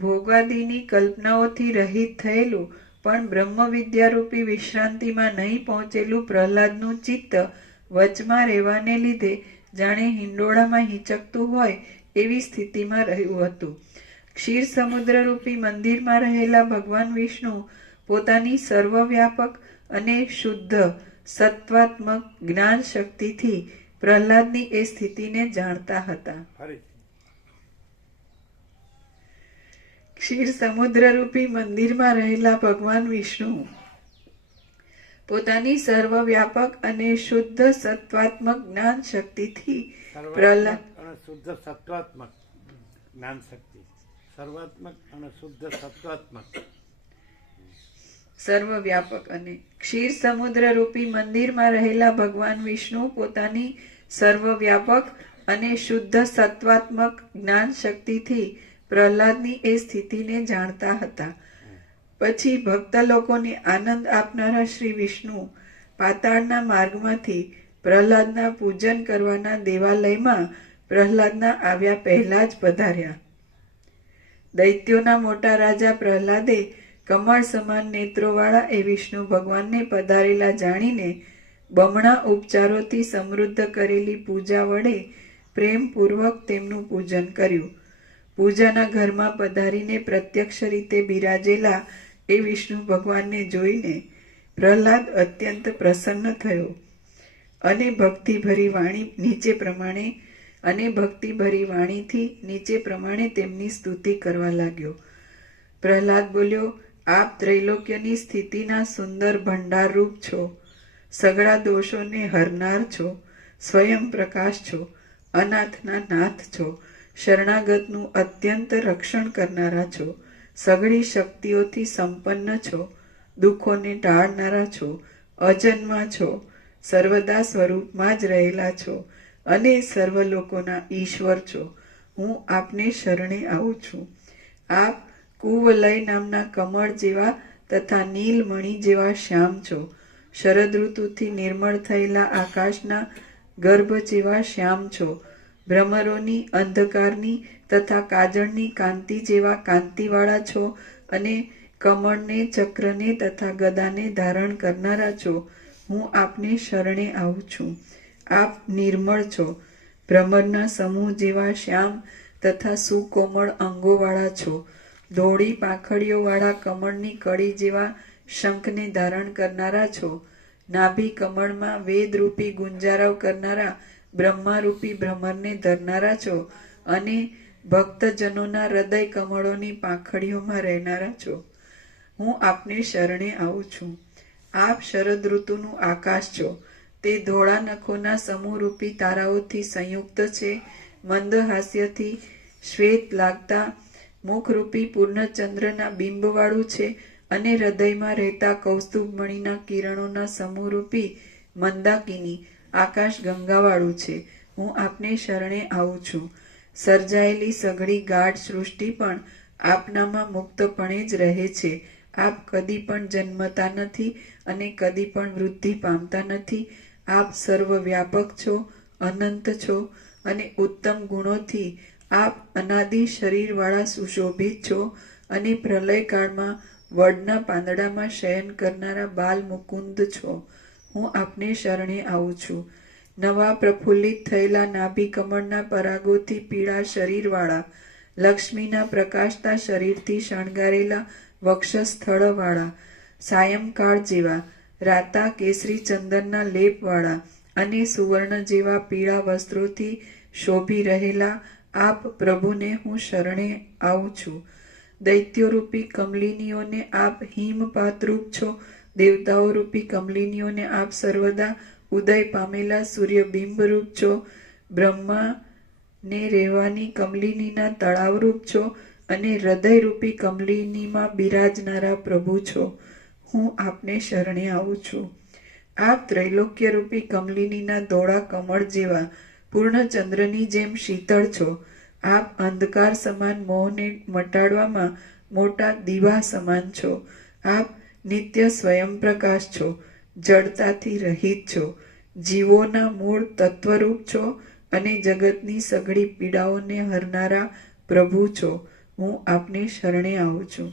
ભોગાદિની કલ્પનાઓથી રહિત થયેલું પણ બ્રહ્મવિદ્યારૂપી વિશ્રાંતિમાં નહીં પહોંચેલું પ્રહલાદનું ચિત્ત વચમાં રહેવાને લીધે જાણે હિંડોળામાં હિંચકતું હોય એવી સ્થિતિમાં રહ્યું હતું. ક્ષીર સમુદ્રરૂપી મંદિરમાં રહેલા ભગવાન વિષ્ણુ પોતાની સર્વવ્યાપક અને શુદ્ધ સત્વાત્મક જ્ઞાન શક્તિથી પ્રહલાદની એ સ્થિતિને જાણતા હતા. ક્ષીર સમુદ્રરૂપી મંદિરમાં રહેલા ભગવાન વિષ્ણુ પોતાની સર્વવ્યાપક અને શુદ્ધ સત્વાત્મક જ્ઞાન શક્તિથી પ્રહલાદ શુદ્ધ સત્વાત્મક જ્ઞાન શક્તિ, સર્વાત્મક અને શુદ્ધ સત્વાત્મક સર્વવ્યાપક અને ક્ષીર સમુદ્ર રૂપી મંદિરમાં રહેલા ભગવાન વિષ્ણુ પોતાની સર્વવ્યાપક અને શુદ્ધ સત્વાત્મક જ્ઞાન શક્તિથી પ્રહલાદની એ સ્થિતિને જાણતા હતા. પછી ભક્ત લોકોને આનંદ આપનારા શ્રી વિષ્ણુ પાતાળના માર્ગમાંથી પ્રહલાદના પૂજન કરવાના દેવાલયમાં પ્રહલાદના આવ્યા પહેલા જ પધાર્યા. દૈત્યોના મોટા રાજા પ્રહલાદે કમળ સમાન નેત્રોવાળા એ વિષ્ણુ ભગવાનને પધારેલા જાણીને બમણા ઉપચારોથી સમૃદ્ધ કરેલી પૂજા વડે પ્રેમપૂર્વક તેમનું પૂજન કર્યું. પૂજાના ઘરમાં પધારીને પ્રત્યક્ષ રીતે બિરાજેલા એ વિષ્ણુ ભગવાનને જોઈને પ્રહલાદ અત્યંત પ્રસન્ન થયો અને ભક્તિભરી વાણીથી નીચે પ્રમાણે તેમની સ્તુતિ કરવા લાગ્યો. પ્રહલાદ બોલ્યો, આપ ત્રૈલોક્યની સ્થિતિના સુંદર ભંડારરૂપ છો, સગળા દોષોને હરનાર છો, સ્વયં પ્રકાશ છો, અનાથના નાથ છો, શરણાગતનું અત્યંત રક્ષણ કરનારા છો, સઘળી શક્તિઓથી સંપન્ન છો, દુઃખોને ટાળનારા છો, અજન્મા છો, સર્વદા સ્વરૂપમાં જ રહેલા છો અને સર્વ લોકોના ઈશ્વર છો. હું આપને શરણે આવું છું. આપ કુવલય નામના કમળ જેવા તથા નીલમણિ જેવા શ્યામ છો. શરદ ઋતુથી નિર્મળ થયેલા આકાશના ગર્ભ જેવા શ્યામ છો. ભ્રમરોની, અંધકારની તથા કાજળની કાંતિ જેવા કાંતિવાળા છો અને કમળને, ચક્રને તથા ગદાને ધારણ કરનારા છો. હું આપને શરણે આવું છું. આપ નિર્મળ છો. ભ્રમરના સમૂહ જેવા શ્યામ તથા સુકોમળ અંગોવાળા છો. ધોળી પાંખડીઓવાળા કમળની કળી જેવા શંખને ધારણ કરનારા છો. નાભી કમળમાં વેદરૂપી ગુંજારવ કરનારા બ્રહ્મારૂપી ભ્રમરને ધરનારા છો અને ભક્તજનોના હૃદય કમળોની પાંખડીઓમાં રહેનારા છો. હું આપને શરણે આવું છું. આપ શરદ ઋતુનું આકાશ છો. તે ધોળા નખોના સમૂહરૂપી તારાઓથી સંયુક્ત છે. મંદ હાસ્યથી શ્વેત લાગતા મુખરૂપી પૂર્ણચંદ્રના બિંબવાળું છે અને હૃદયમાં રહેતા કૌસ્તુભમણિના કિરણોના સમૂહરૂપી મંદાકિની આકાશ ગંગાવાળું છે. હું આપને શરણે આવું છું. સર્જાયેલી સઘળી ગાઢ સૃષ્ટિ પણ આપનામાં મુક્તપણે જ રહે છે. આપ કદી પણ જન્મતા નથી અને કદી પણ વૃદ્ધિ પામતા નથી. આપ સર્વવ્યાપક છો, અનંત છો અને ઉત્તમ ગુણોથી આપ અનાદિ શરીરવાળા સુશોભિત છો અને પ્રલયકાળમાં વડના પાંદડામાં શયન કરનારા બાલ મુકુંદ છો. હું આપને શરણે આવું છું. નવા પ્રફુલ્લિત થયેલા નાભી કમળના પરાગોથી પીળા શરીરવાળા, લક્ષ્મીના પ્રકાશતા શરીરથી શણગારેલા વક્ષસ્થળવાળા, સાયંકાળ જેવા રાતા કેસરી ચંદનના લેપવાળા અને સુવર્ણ જેવા પીળા વસ્ત્રોથી શોભી રહેલા આપ પ્રભુને હું શરણે આવું છું. દૈત્યોરૂપી કમલિનીઓને આપ હિમપાતરૂપ છો. દેવતાઓ રૂપી કમલિનીઓને આપ સર્વદા ઉદય પામેલા સૂર્યબિંબરૂપ છો. બ્રહ્માને રહેવાની કમલિનીના તળાવરૂપ છો અને હૃદયરૂપી કમલિનીમાં બિરાજનારા પ્રભુ છો. હું આપને શરણે આવું છું. આપ ત્રૈલોક્યરૂપી કમલિનીના ધોળા કમળ જેવા પૂર્ણચંદ્રની જેમ શીતળ છો. આપ અંધકાર સમાન મોહને મટાડવામાં મોટા દીવા સમાન છો. આપ નિત્ય સ્વયં પ્રકાશ છો. જડતાથી રહિત છો. જીવોના મૂળ તત્વરૂપ છો અને જગતની સઘળી પીડાઓને હરનારા પ્રભુ છો. હું આપને શરણે આવું છું.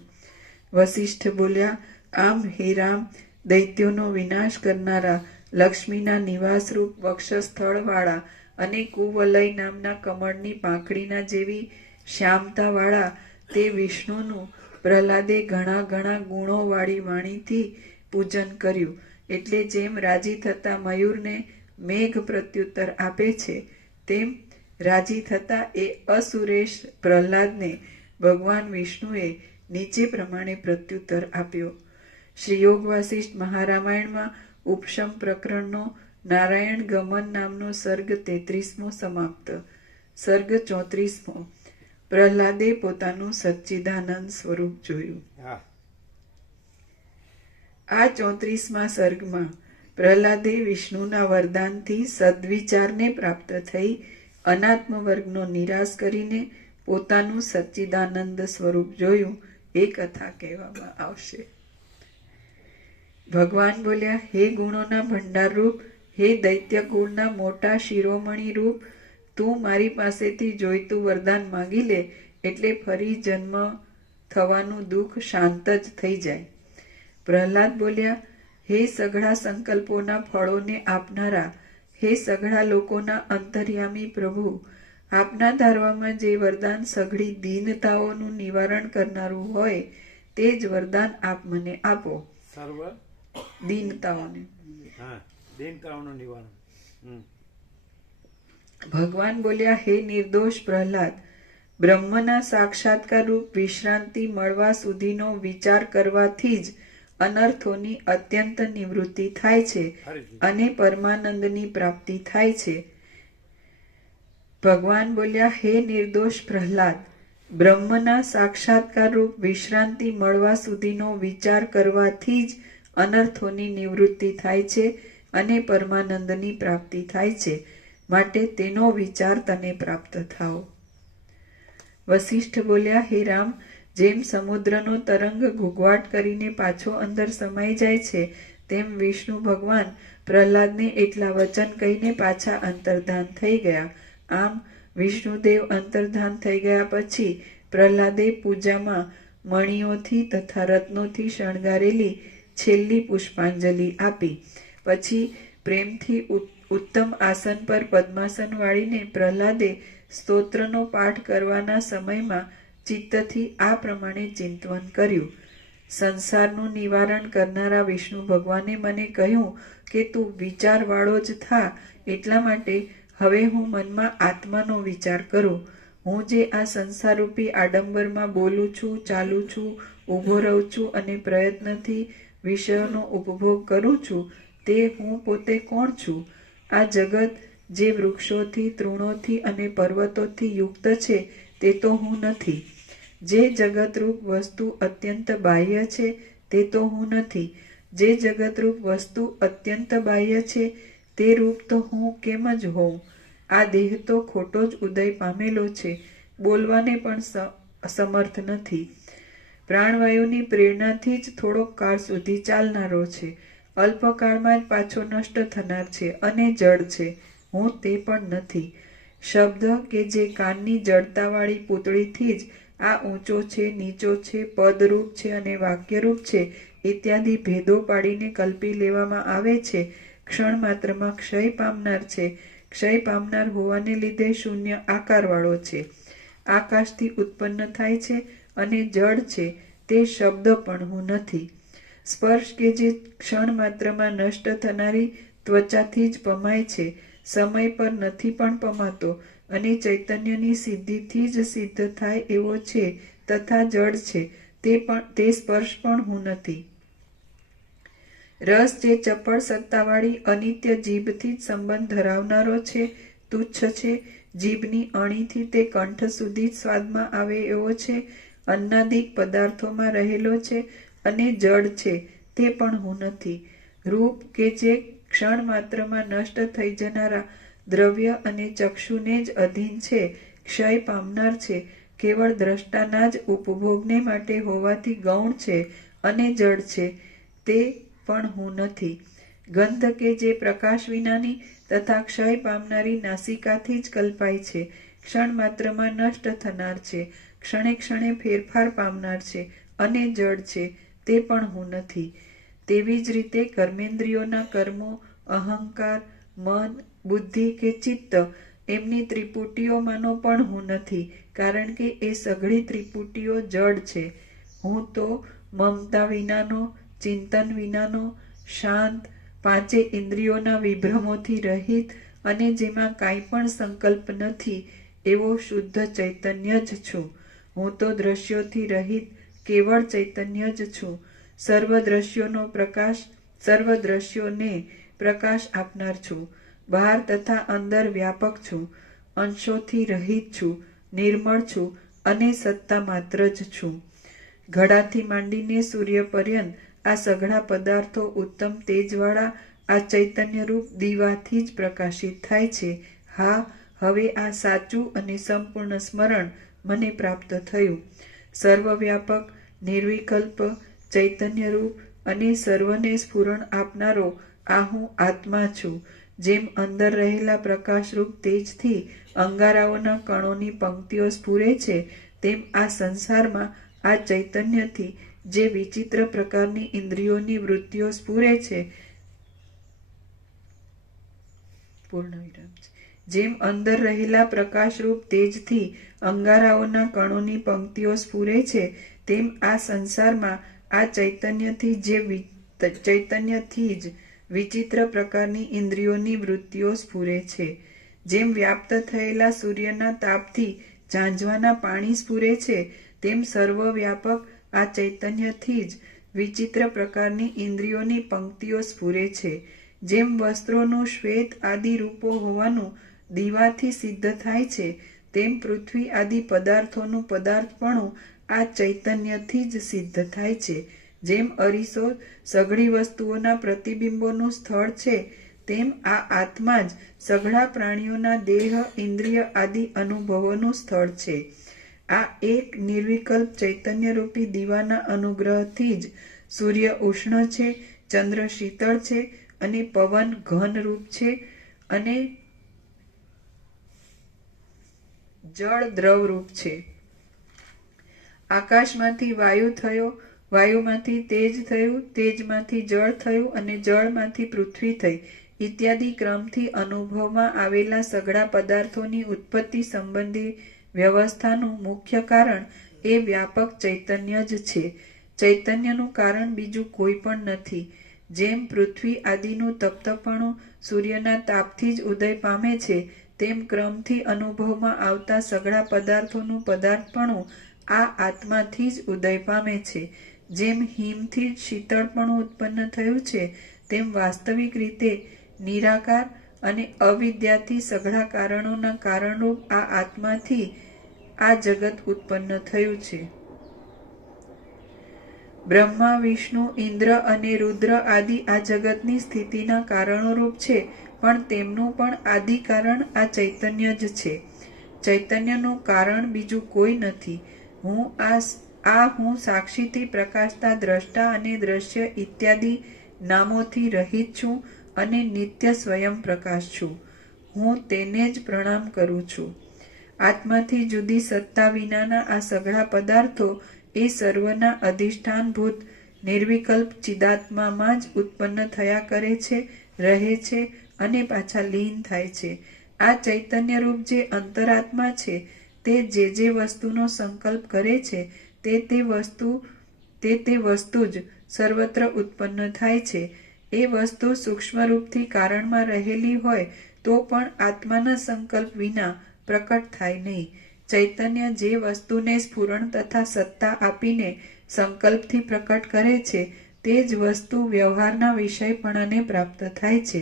વસિષ્ઠ બોલ્યા, આમ હે રામ, દૈત્યોનો વિનાશ કરનારા, લક્ષ્મીના નિવાસરૂપ વક્ષસ્થળવાળા અને કુવલય નામના કમળની પાંખડીના જેવી શ્યામતાવાળા તે વિષ્ણુનું પ્રહલાદે ઘણા ઘણા ગુણોવાળી વાણીથી પૂજન કર્યું. એટલે જેમ રાજી થતા મયુરને મેઘ પ્રત્યુત્તર આપે છે, તેમ રાજી થતા એ અસુરેશ પ્રહલાદને ભગવાન વિષ્ણુએ નીચે પ્રમાણે પ્રત્યુત્તર આપ્યો. શ્રી યોગ વાસિષ્ઠ મહારામાયણમાં ઉપશમ પ્રકરણનો નારાયણ ગમન નામનો સર્ગ 33મો સમાપ્ત. સર્ગ 34મો. પ્રહલાદે પોતાનું સચ્ચિદાનંદ સ્વરૂપ જોયું. હા. આ 34મા સર્ગમાં પ્રહલાદે વિષ્ણુના વરદાનથી સદ્વિચારને પ્રાપ્ત થઈ અનાત્મ વર્ગનો નિરાશ કરીને પોતાનું સચ્ચિદાનંદ સ્વરૂપ જોયું એ કથા કહેવામાં આવશે. ભગવાન બોલ્યા, હે ગુણોના ભંડાર રૂપ, હે દૈત્ય કુળના મોટા શિરોમણી રૂપ, તું મારી પાસેથી જોઈતું વરદાન માંગી લે એટલે ફરી જન્મ થવાનું દુઃખ શાંત જ થઈ જાય. પ્રહલાદ બોલ્યા, હે સઘળા સંકલ્પોના ફળોને આપનારા, હે સઘળા લોકોના અંતર્યામી પ્રભુ, આપના ધારવામાં જે વરદાન સઘળી દીનતાઓનું નિવારણ કરનારું હોય તે જ વરદાન આપ મને આપો. સર્વ દીનતાઓને. હા, દીનતાઓનું નિવારણ. ભગવાન બોલ્યા, હે નિર્દોષ પ્રહલાદ, બ્રહ્મના સાક્ષાત્કાર રૂપ વિશ્રાંતિ મળવા સુધીનો વિચાર કરવાથી જ અનર્થોની અત્યંત નિવૃત્તિ થાય છે અને પરમાનંદની પ્રાપ્તિ થાય છે. ભગવાન બોલ્યા, હે નિર્દોષ પ્રહલાદ, બ્રહ્મના સાક્ષાત્કાર રૂપ વિશ્રાંતિ મળવા સુધીનો વિચાર કરવાથી જ અનર્થોની નિવૃત્તિ થાય છે અને પરમાનંદની પ્રાપ્તિ થાય છે, માટે તેનો વિચાર તને પ્રાપ્ત થાઓ. વશિષ્ઠ બોલ્યા, હે રામ, જેમ સમુદ્રનો તરંગ ઘૂઘવાટ કરીને પાછો અંદર સમાઈ જાય છે તેમ વિષ્ણુ ભગવાન પ્રહલાદને એટલા વચન કહીને પાછા અંતર્ધાન થઈ ગયા. આમ વિષ્ણુદેવ અંતર્ધાન થઈ ગયા પછી પ્રહલાદે પૂજામાં મણિઓથી તથા રત્નોથી શણગારેલી છેલ્લી પુષ્પાંજલિ આપી. પછી પ્રેમથી ઉત્તમ આસન પર પદ્માસન વાળીને પ્રહલાદે સ્તોત્રનો પાઠ કરવાના સમયમાં ચિત્તથી આ પ્રમાણે ચિંતવન કર્યું. સંસારનું નિવારણ કરનારા વિષ્ણુ ભગવાને મને કહ્યું કે તું વિચારવાળો જ થા, એટલા માટે હવે હું મનમાં આત્માનો વિચાર કરું. હું જે આ સંસારરૂપી આડંબરમાં બોલું છું, ચાલું છું, ઊભો રહું છું અને પ્રયત્નથી વિષયોનો ઉપભોગ કરું છું તે હું પોતે કોણ છું? આ જગત જે વૃક્ષોથી, તૃણોથી અને પર્વતોથી યુક્ત છે તે તો હું નથી. જે જગતરૂપ વસ્તુ અત્યંત બાહ્ય છે તે તો હું નથી. જે જગતરૂપ વસ્તુ અત્યંત બાહ્ય છે તે રૂપ તો હું કેમ જ હોઉં? આ દેહ તો ખોટો જ ઉદય પામેલો છે, બોલવાને પણ સમર્થ નથી. પ્રાણવાયુની પ્રેરણાથી જ થોડોક કાળ સુધી ચાલનારો છે, અલ્પકાળમાં જ પાછો નષ્ટ થનાર છે અને જડ છે. હું તે પણ નથી. શબ્દ કે જે કાનની જડતાવાળી પૂતળીથી જ આ ઊંચો છે, નીચો છે, પદરૂપ છે અને વાક્યરૂપ છે ઇત્યાદિ ભેદો પાડીને કલ્પી લેવામાં આવે છે, ક્ષણ માત્રમાં ક્ષય પામનાર છે. ક્ષય પામનાર હોવાને લીધે શૂન્ય આકારવાળો છે. આકાશથી ઉત્પન્ન થાય છે અને જડ છે તે શબ્દ પણ હું નથી. સ્પર્શ કે જે ક્ષણ માત્રમાં નષ્ટ થનારી ત્વચાથી જ પમાય છે, સમય પર નથી પણ પમાતો અને ચૈતન્યની સિદ્ધિથી જ સિદ્ધ થાય એવો છે તથા જડ છે, તે સ્પર્શ પણ હું નથી. રસ જે ચપળ સત્તાવાળી અનિત્ય જીભથી જ સંબંધ ધરાવનારો છે, તુચ્છ છે, જીભની અણીથી તે કંઠ સુધી જ સ્વાદમાં આવે એવો છે, અન્નાદિક પદાર્થોમાં રહેલો છે અને જડ છે તે પણ હું નથી. રૂપ કે જે ક્ષણ માત્રમાં નષ્ટ થઈ જનારા દ્રવ્ય અને ચક્ષુને જ અધીન છે, ક્ષય પામનાર છે, કેવળ દ્રષ્ટાના જ ઉપભોગને માટે હોવાથી ગૌણ છે અને જડ છે, તે પણ હું નથી. ગંધ કે જે પ્રકાશ વિનાની તથા ક્ષય પામનારી નાસિકાથી જ કલ્પાય છે, ક્ષણ માત્રમાં નષ્ટ થનાર છે, ક્ષણે ક્ષણે ફેરફાર પામનાર છે અને જડ છે, તે પણ હું નથી. તેવી જ રીતે કર્મેન્દ્રિયોના કર્મો, અહંકાર, મન, બુદ્ધિ કે ચિત્ત એમની ત્રિપુટીઓમાંનો પણ હું નથી, કારણ કે એ સઘળી ત્રિપુટીઓ જડ છે. હું તો મમતા વિનાનો, ચિંતન વિનાનો, શાંત, પાંચે ઇન્દ્રિયોના વિભ્રમોથી રહિત અને જેમાં કાંઈ પણ સંકલ્પ નથી એવો શુદ્ધ ચૈતન્ય જ છું. હું તો દ્રશ્યોથી રહિત કેવળ ચૈતન્ય જ છું. સર્વ દ્રશ્યોને પ્રકાશ આપનાર છું. બહાર તથા અંદર વ્યાપક છું. અંશોથી રહિત છું, નિર્મળ છું અને સત્તા માત્ર જ છું. ઘડાથી માંડીને સૂર્ય પર્યંત આ સઘળા પદાર્થો ઉત્તમ તેજવાળા આ ચૈતન્યરૂપ દીવાથી જ પ્રકાશિત થાય છે. હા, હવે આ સાચું અને સંપૂર્ણ સ્મરણ મને પ્રાપ્ત થયું. સર્વવ્યાપક, નિર્વિકલ્પ, ચૈતન્યરૂપ અને સર્વને સ્ફુરણ આપનારો આ હું આત્મા છું. જેમ અંદર રહેલા પ્રકાશરૂપ તેજથી અંગારાઓના કણોની પંક્તિઓ સ્ફુરે છે, તેમ આ સંસારમાં આ ચૈતન્યથી જે વિચિત્ર પ્રકારની ઇન્દ્રિયોની વૃત્તિઓ સ્ફુરે છે, જેમ અંદર રહેલા પ્રકાશરૂપ તેજથી અંગારાઓના કણોની પંક્તિઓ સ્ફુરે છે, તેમ આ સંસારમાં આ ચૈતન્યથી જ વિચિત્ર પ્રકારની ઇન્દ્રિયોની વૃત્તિઓ સ્ફુરે છે. જેમ વ્યાપ્ત થયેલા સૂર્યના તાપથી ઝાંઝવાના પાણી સ્ફુરે છે, તેમ સર્વવ્યાપક આ ચૈતન્યથી જ વિચિત્ર પ્રકારની ઇન્દ્રિયોની પંક્તિઓ સ્ફુરે છે. જેમ વસ્ત્રોનું શ્વેત આદિ રૂપો હોવાનું દીવાથી સિદ્ધ થાય છે, તેમ પૃથ્વી આદિ પદાર્થોનું પદાર્થપણું આ ચૈતન્યથી જ સિદ્ધ થાય છે. જેમ અરીસો સઘળી વસ્તુઓના પ્રતિબિંબોનું સ્થળ છે, તેમ આ આત્મા જ સઘળા પ્રાણીઓના દેહ, ઇન્દ્રિય આદિ અનુભવોનું સ્થળ છે. આ એક નિર્વિકલ્પ ચૈતન્યરૂપી દીવાના અનુગ્રહથી જ સૂર્ય ઉષ્ણ છે, ચંદ્ર શીતળ છે અને પવન ઘનરૂપ છે અને જળ દ્રવરૂપ છે. આકાશમાંથી વાયુ થયો, વાયુમાંથી તેજ થયું, તેજમાંથી જળ થયું અને જળમાંથી પૃથ્વી થઈ ઇત્યાદિ ક્રમથી અનુભવમાં આવેલા સઘળા પદાર્થોની ઉત્પત્તિ સંબંધી વ્યવસ્થાનું મુખ્ય કારણ એ વ્યાપક ચૈતન્ય જ છે. ચૈતન્યનું કારણ બીજું કોઈ પણ નથી. જેમ પૃથ્વી આદિનું તપ્તપણું સૂર્યના તાપથી જ ઉદય પામે છે, તેમ ક્રમથી અનુભવમાં આવતા સઘળા પદાર્થોનું પદાર્થપણું આ આત્માથી જ ઉદય પામે છે. જેમ હિમથી જ શીતળપણું ઉત્પન્ન થયું છે, તેમ વાસ્તવિક રીતે નિરાકાર અને અવિદ્યાથી સઘળા કારણોના કારણરૂપ આ આત્માથી આ જગત ઉત્પન્ન થયું છે. બ્રહ્મા, વિષ્ણુ, ઇન્દ્ર અને રુદ્ર આદિ આ જગતની સ્થિતિના કારણોરૂપ છે, પણ તેમનું પણ આદિ કારણ આ ચૈતન્ય જ છે. ચૈતન્યનું કારણ બીજું કોઈ નથી. હું સાક્ષીથી પ્રકાશતા દ્રષ્ટા અને દ્રશ્ય ઇત્યાદિ નામોથી રહિત છું અને નિત્ય સ્વયં પ્રકાશ છું. હું તેને જ પ્રણામ કરું છું. આત્માથી જુદી સત્તા વિનાના આ સઘળા પદાર્થો એ સર્વના અધિષ્ઠાનભૂત નિર્વિકલ્પ ચિદાત્મામાં જ ઉત્પન્ન થયા કરે છે, રહે છે અને પાછા લીન થાય છે. આ ચૈતન્યરૂપ જે અંતરાત્મા છે, તે જે વસ્તુનો સંકલ્પ કરે છે, તે વસ્તુ જ સર્વત્ર ઉત્પન્ન થાય છે. એ વસ્તુ સૂક્ષ્મ રૂપથી કારણમાં રહેલી હોય તો પણ આત્માના સંકલ્પ વિના પ્રકટ થાય નહીં. ચૈતન્ય જે વસ્તુને સ્ફુરણ તથા સત્તા આપીને સંકલ્પથી પ્રકટ કરે છે, તે જ વસ્તુ વ્યવહારના વિષયપણાને પ્રાપ્ત થાય છે.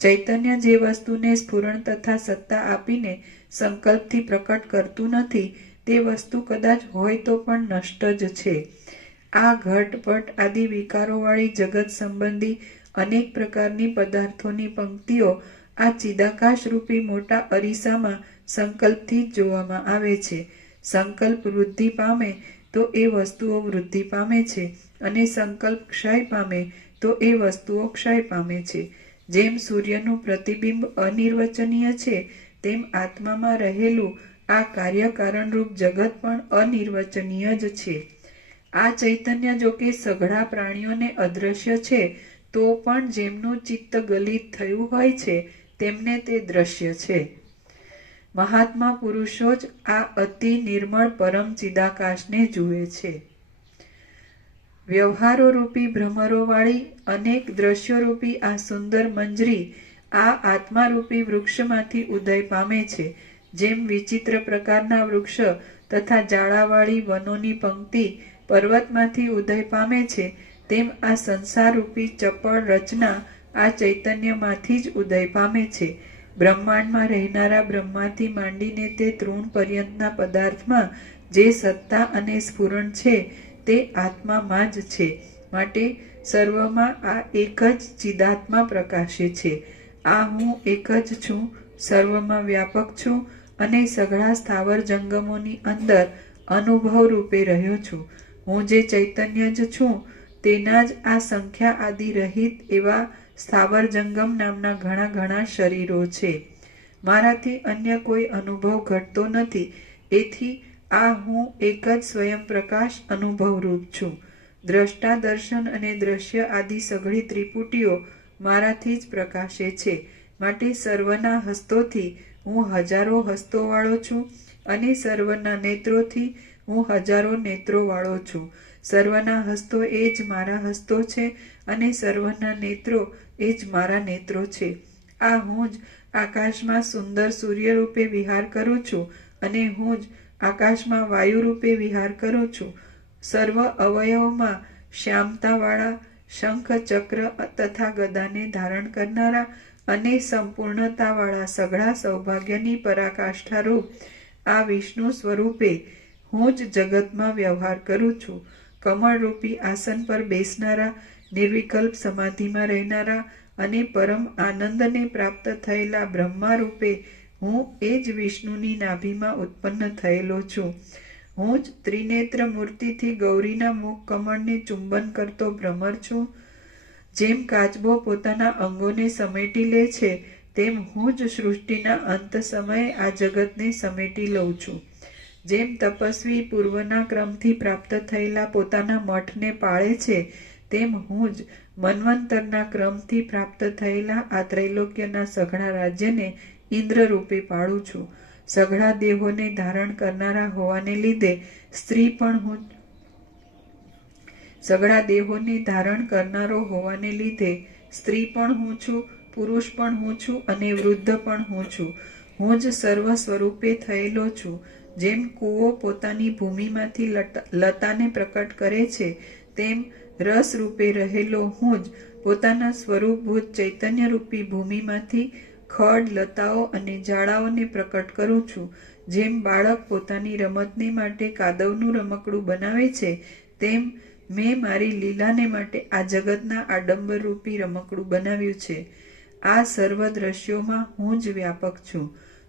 ચૈતન્ય જે વસ્તુને સ્ફુરણ તથા સત્તા આપીને સંકલ્પથી પ્રકટ કરતું નથી, તે વસ્તુ કદાચ હોય તો પણ નષ્ટ જ છે. આ ઘટપટ આદિ વિકારોવાળી જગત સંબંધી અનેક પ્રકારની પદાર્થોની પંક્તિઓ આ ચિદાકાશ રૂપી મોટા અરીસામાં સંકલ્પથી જ જોવામાં આવે છે. સંકલ્પ વૃદ્ધિ પામે તો એ વસ્તુઓ વૃદ્ધિ પામે છે અને સંકલ્પ ક્ષય પામે તો એ વસ્તુઓ ક્ષય પામે છે. જેમ સૂર્યનું પ્રતિબિંબ અનિર્વચનીય છે, તેમ આત્મામાં રહેલું આ કાર્યકારણરૂપ જગત પણ અનિર્વચનીય જ છે. આ ચૈતન્ય જો કે સઘળા પ્રાણીઓને અદ્રશ્ય છે, તો પણ જેમનું ચિત્ત ગલિત થયું હોય છે, તેમને તે દ્રશ્ય છે. મહાત્મા પુરુષો જ આ અતિ નિર્મળ પરમ ચિદાકાશને જુએ છે. વ્યવહારો રૂપી ભ્રમરોવાળી અનેક દ્રશ્યોરૂપી આ સુંદર મંજરી આ આત્મારૂપી વૃક્ષમાંથી ઉદય પામે છે. જેમ વિચિત્ર પ્રકારના વૃક્ષ તથા જાળાવાળી વનોની પંક્તિ પર્વતમાંથી ઉદય પામે છે, તેમ આ સંસારરૂપી ચપળ રચના આ ચૈતન્યમાંથી જ ઉદય પામે છે. બ્રહ્માંડમાં રહેનારા બ્રહ્માથી માંડીને તે તૃણ પર્યંતના પદાર્થમાં જે સત્તા અને સ્ફુરણ છે, તે આત્મામાં જ છે. માટે સર્વમાં આ એક જ ચિદાત્મા પ્રકાશે છે. આ હું એક જ છું, સર્વમાં વ્યાપક છું અને સઘળા સ્થાવર જંગમોની અંદર અનુભવ રૂપે રહ્યો છું. હું જે ચૈતન્ય જ છું તેના જ આ સંખ્યા આદિ રહિત એવા સ્થાવર જંગમ નામના ઘણા ઘણા શરીરો છે. મારાથી અન્ય કોઈ અનુભવ ઘટતો નથી. એથી આ હું એક જ સ્વયં પ્રકાશ અનુભવરૂપ છું. દ્રષ્ટા, દર્શન અને દ્રશ્ય આદિ સઘળી ત્રિપુટીઓ મારાથી જ પ્રકાશે છે. માટે સર્વના હસ્તોથી હું હજારો હસ્તોવાળો છું અને સર્વના નેત્રોથી હું હજારો નેત્રોવાળો છું. સર્વના હસ્તો એ જ મારા હસ્તો છે અને સર્વના નેત્રો એ જ મારા નેત્રો છે. આ હું જ આકાશમાં સુંદર સૂર્ય રૂપે વિહાર કરું છું અને હું જ આકાશમાં વાયુ રૂપે વિહાર કરું છું. સર્વ અવયવમાં શ્યામતાવાળા શંખ, ચક્ર તથા ગદાને ધારણ કરનારા અને સંપૂર્ણતાવાળા સઘળા સૌભાગ્યની પરાકાષ્ઠારૂપ આ વિષ્ણુ સ્વરૂપે હું જ જગતમાં વ્યવહાર કરું છું. કમળરૂપી આસન પર બેસનારા, નિર્વિકલ્પ સમાધિમાં રહેનારા અને પરમ આનંદને પ્રાપ્ત થયેલા બ્રહ્મા રૂપે હું એ જ વિષ્ણુની નાભીમાં ઉત્પન્ન થયેલો છું. હું જ ત્રિનેત્ર મૂર્તિથી ગૌરીના મુખ કમળને ચુંબન કરતો ભ્રમર છું. જેમ કાચબો પોતાના અંગોને સમેટી લે છે તેમ હું જ સૃષ્ટિના અંત સમયે આ જગતને સમેટી લઉં છું. જેમ તપસ્વી પૂર્વના ક્રમથી પ્રાપ્ત થયેલા પોતાના મઠને પાળે છે તેમ હું જ મન્વંતરના ક્રમથી પ્રાપ્ત થયેલા આ ત્રૈલોક્યના સઘળા રાજ્યને ઇન્દ્ર રૂપે પાળું છું. સઘળા દેહોને ધારણ કરનારા હોવાને લીધે સ્ત્રી પણ હું સઘળા દેહોને ધારણ કરનારો હોવાને લીધે સ્ત્રી પણ હું છું, પુરુષ પણ હું છું અને વૃદ્ધ પણ હું છું. હું જ સર્વ સ્વરૂપે થયેલો છું. જેમ કૂવો પોતાની ભૂમિમાંથી લતાને પ્રકટ કરે છે તેમ રસ રૂપે રહેલો હું જ પોતાના સ્વરૂપભૂત ચૈતન્ય રૂપી ભૂમિમાંથી ખડ, લતાઓ અને ઝાડાઓને પ્રકટ કરું છું. જેમ બાળક પોતાની રમતને માટે કાદવનું રમકડું બનાવે છે તેમ મેં મારી લીલાને માટે આ જગતના આડંબર રૂપી રમકડું બનાવ્યું છે. આ સર્વ દ્રશ્યોમાં હું જ વ્યાપક છું.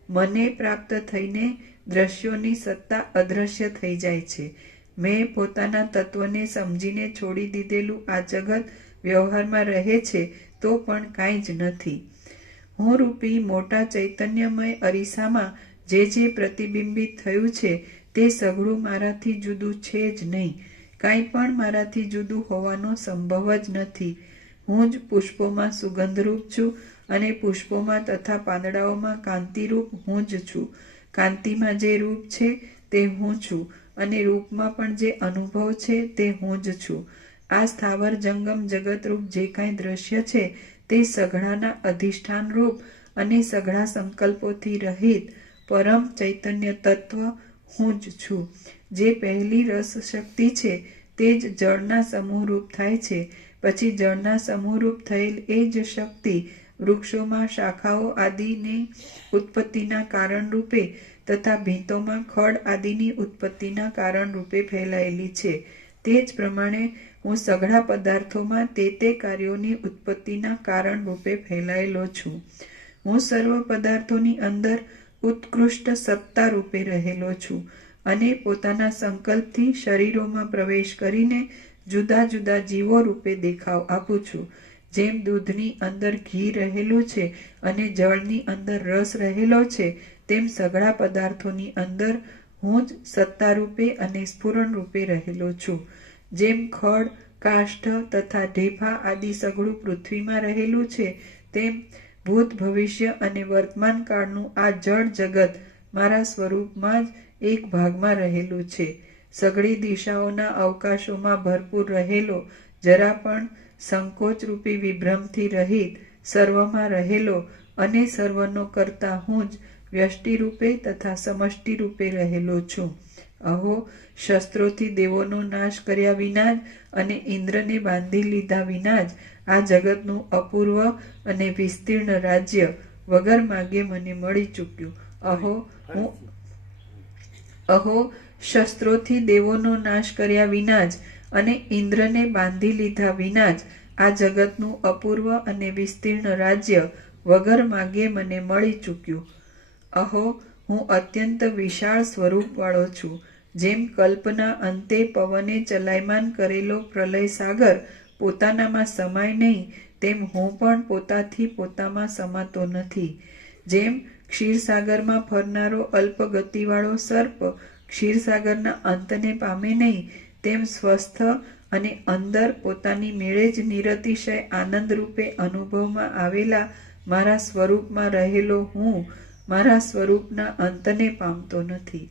મને પ્રાપ્ત થઈને દ્રશ્યોની સત્તા અદ્રશ્ય થઈ જાય છે. મેં પોતાના તત્વને સમજીને છોડી દીધેલું આ જગત વ્યવહારમાં રહે છે તો પણ કાંઈ જ નથી. હું રૂપી મોટા ચૈતન્યમય અરીસામાં જે જે પ્રતિબિંબિત થયું છે તે સઘળું મારાથી જુદું છે જ નહીં. કાંઈ પણ મારાથી જુદું હોવાનો સંભવ જ નથી. હું જ પુષ્પોમાં સુગંધરૂપ છું અને પુષ્પોમાં તથા પાંદડાઓમાં કાંતિરૂપ હું જ છું. કાંતિમાં જે રૂપ છે તે હું છું અને રૂપમાં પણ જે અનુભવ છે તે હું જ છું. આ સ્થાવર જંગમ જગતરૂપ જે કાંઈ દ્રશ્ય છે તે સઘળાના અધિષ્ઠાન રૂપ અને સઘળા સંકલ્પોથી રહિત પરમ ચૈતન્ય તત્વ હું જ છું. જે પહેલી રસ શક્તિ છે તે જ જળના સમૂહરૂપ થાય છે. પછી જળના સમૂહરૂપ થયેલ એ જ શક્તિ વૃક્ષોમાં શાખાઓ આદિની ઉત્પત્તિના કારણ રૂપે તથા ભીંતોમાં ખડ આદિની ઉત્પત્તિના કારણ રૂપે ફેલાયેલી છે. તે જ પ્રમાણે હું સઘળા પદાર્થોમાં તે કાર્યોની ઉત્પત્તિના કારણ રૂપે ફેલાયેલો છું. હું સર્વ પદાર્થોની અંદર ઉત્કૃષ્ટ સત્તા રૂપે રહેલો છું અને પોતાના સંકલ્પથી શરીરોમાં પ્રવેશ કરીને જુદા જુદા જીવો રૂપે દેખાવ આપું છું. જેમ દૂધની અંદર ઘી રહેલું છે અને જળની અંદર રસ રહેલો છે તેમ સઘળા પદાર્થોની અંદર હું જ સત્તા રૂપે અને સ્ફુરણ રૂપે રહેલો છું. જેમ ખડ, કાષ્ઠ તથા ઢેફા આદિ સઘળું પૃથ્વીમાં રહેલું છે તેમ ભૂત, ભવિષ્ય અને વર્તમાન કાળનું આ જળ જગત મારા સ્વરૂપમાં જ એક ભાગમાં રહેલું છે. સઘળી દિશાઓના અવકાશોમાં ભરપૂર રહેલો, જરા પણ સંકોચ રૂપી વિભ્રમથી રહિત, સર્વમાં રહેલો અને સર્વનો કરતા હું જ વ્યષ્ટિ રૂપે તથા સમષ્ટિ રૂપે રહેલો છું. અહો, શસ્ત્રોથી દેવોનો નાશ કર્યા વિના જ અને ઇન્દ્રને બાંધી લીધા વિના જ આ જગતનું અપૂર્વ અને વિસ્તીર્ણ રાજ્ય વગર માગે મને મળી ચૂક્યું. અહો, શસ્ત્રોથી દેવોનો નાશ કર્યા વિના જ અને ઇન્દ્રને બાંધી લીધા વિના જ આ જગતનું અપૂર્વ અને વિસ્તીર્ણ રાજ્ય વગર માગે મને મળી ચૂક્યું. અહો, હું અત્યંત વિશાળ સ્વરૂપવાળો છું. જેમ કલ્પના અંતે પવને ચલાયમાન કરેલો પ્રલય સાગર પોતાનામાં સમાય નહીં, તેમ હું પણ પોતાથી પોતામાં સમાતો નથી. જેમ ક્ષીરસાગરમાં ફરનારો અલ્પગતિવાળો સર્પ ક્ષીરસાગરના અંતને પામે નહીં, તેમ સ્વસ્થ અને અંદર પોતાની મેળે જ નિરતિશય આનંદરૂપે અનુભવમાં આવેલા મારા સ્વરૂપમાં રહેલો હું મારા સ્વરૂપના અંતને પામતો નથી.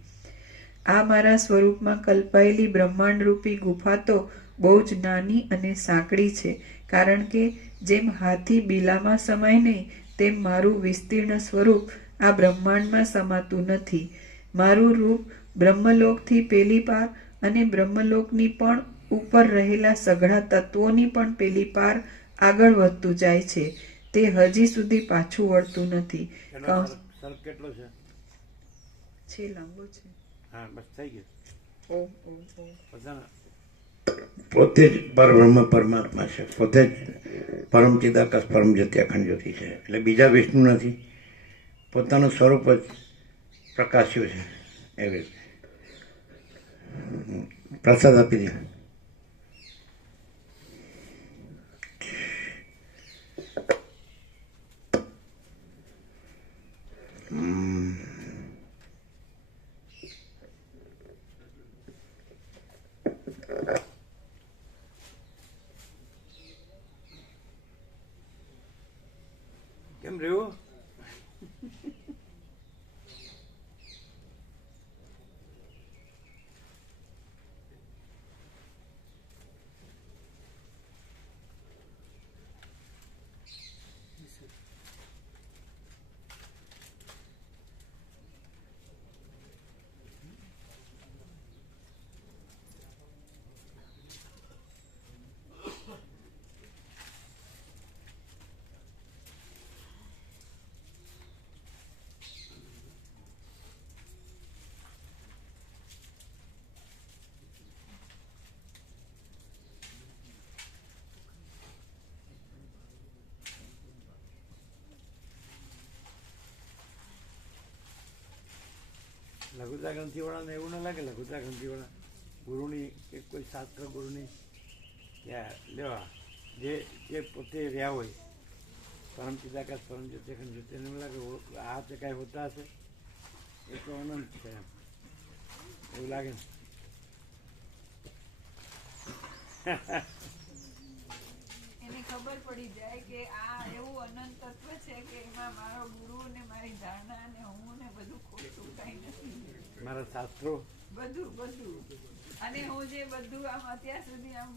આ મારા સ્વરૂપમાં કલ્પાયેલી બ્રહ્માંડરૂપી ગુફા તો બહુ જ નાની અને સાંકડી છે, કારણ કે જેમ હાથી બીલામાં સમાય નહીં, તેમ મારું વિસ્તીર્ણ સ્વરૂપ આ બ્રહ્માંડમાં સમાતું નથી. મારું રૂપ બ્રહ્મલોકથી પેલી પાર અને બ્રહ્મલોકની પણ ઉપર રહેલા સઘળા તત્વોની પણ પેલી પાર આગળ વધતું જાય છે. તે હજી સુધી પાછું વળતું નથી. સર્પ કેટલો છે? લાંબો છે. હા, બસ થઈ ગયું. ઓમ ઓમ ઓમ. પોતાના પોતે જ પરબ્રહ્મ પરમાત્મા છે, પોતે જ પરમ ચિદાકાશ પરમ જ્યોતિ અખંડ જ્યોતિ છે. એટલે બીજા વિષ્ણુ નથી, પોતાનું સ્વરૂપ જ પ્રકાશ્યું છે. એવી રીતે પ્રસાદ આપી દે. કેમ રહ્યું? લઘુતા ગ્રંથિવાળાને એવું ન લાગે? લઘુતા ગ્રંથિવાળા ગુરુની કે કોઈ શાસ્ત્ર ગુરુની ત્યાં લેવા જે પોતે રહ્યા હોય પરમ ચિદાકાશ પરમ જ્યોતિ અખંડ જ્યોતિ, એને એમ લાગે આ તે કાંઈ હોતા હશે, એ તો અનંત છે એમ એવું લાગે ને? એને ખબર પડી જાય કે આ એવું અનંત તત્વ છે કે એમાં મારો ગુરુ ને મારી ધારણા ને હું ને બધું ખોટું કઈ નથી, મારા શાસ્ત્રો બધું અને હું જે બધું આમ અત્યાર સુધી આમ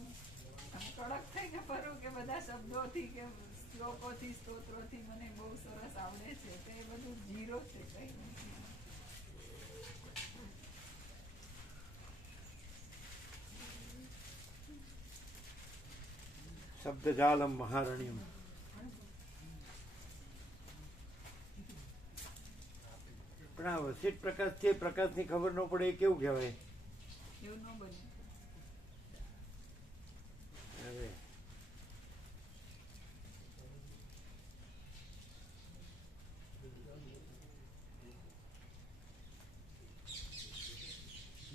કડક થઈને ફરું કે બધા શબ્દોથી કે શ્લોકોથી સ્તોત્રોથી મને બહુ સરસ આવડે છે, તો એ બધું જીરો છે, કઈ નથી. શબ્દજાલમ મહારણ્યમ. પણ આ વસિત પ્રકાશ છે, પ્રકાશની ખબર ન પડે એ કેવું કહેવાય? એવું ન બને. હવે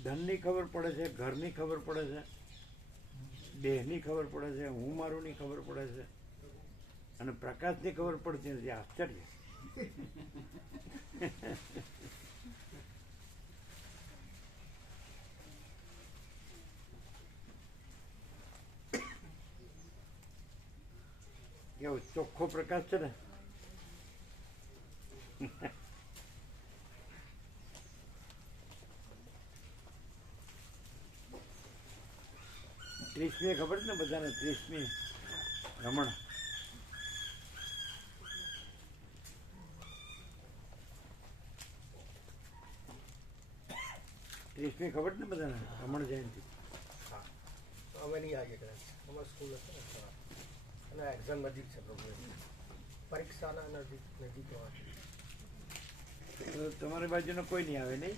ધનની ખબર પડે છે, ઘરની ખબર પડે છે, દેહની ખબર પડે છે, હું મારુંની ખબર પડે છે, અને પ્રકાશની ખબર પડતી નથી. આશ્ચર્ય. કેવો ચોખ્ખો પ્રકાશ છે ને. ત્રીસમી ખબર છે ને બધાને? 30મી રમણ. ત્રીસમી ખબર છે ને બધાને? રમણ જયંતિ. અમે નહીં આવીએ કદાચ, અમારી સ્કૂલ હશે ને અને એક્ઝામ નજીક છે, પ્રભુ પરીક્ષાના નજીક હોવાથી તો તમારી બાજુનો કોઈ નહીં આવે નહીં?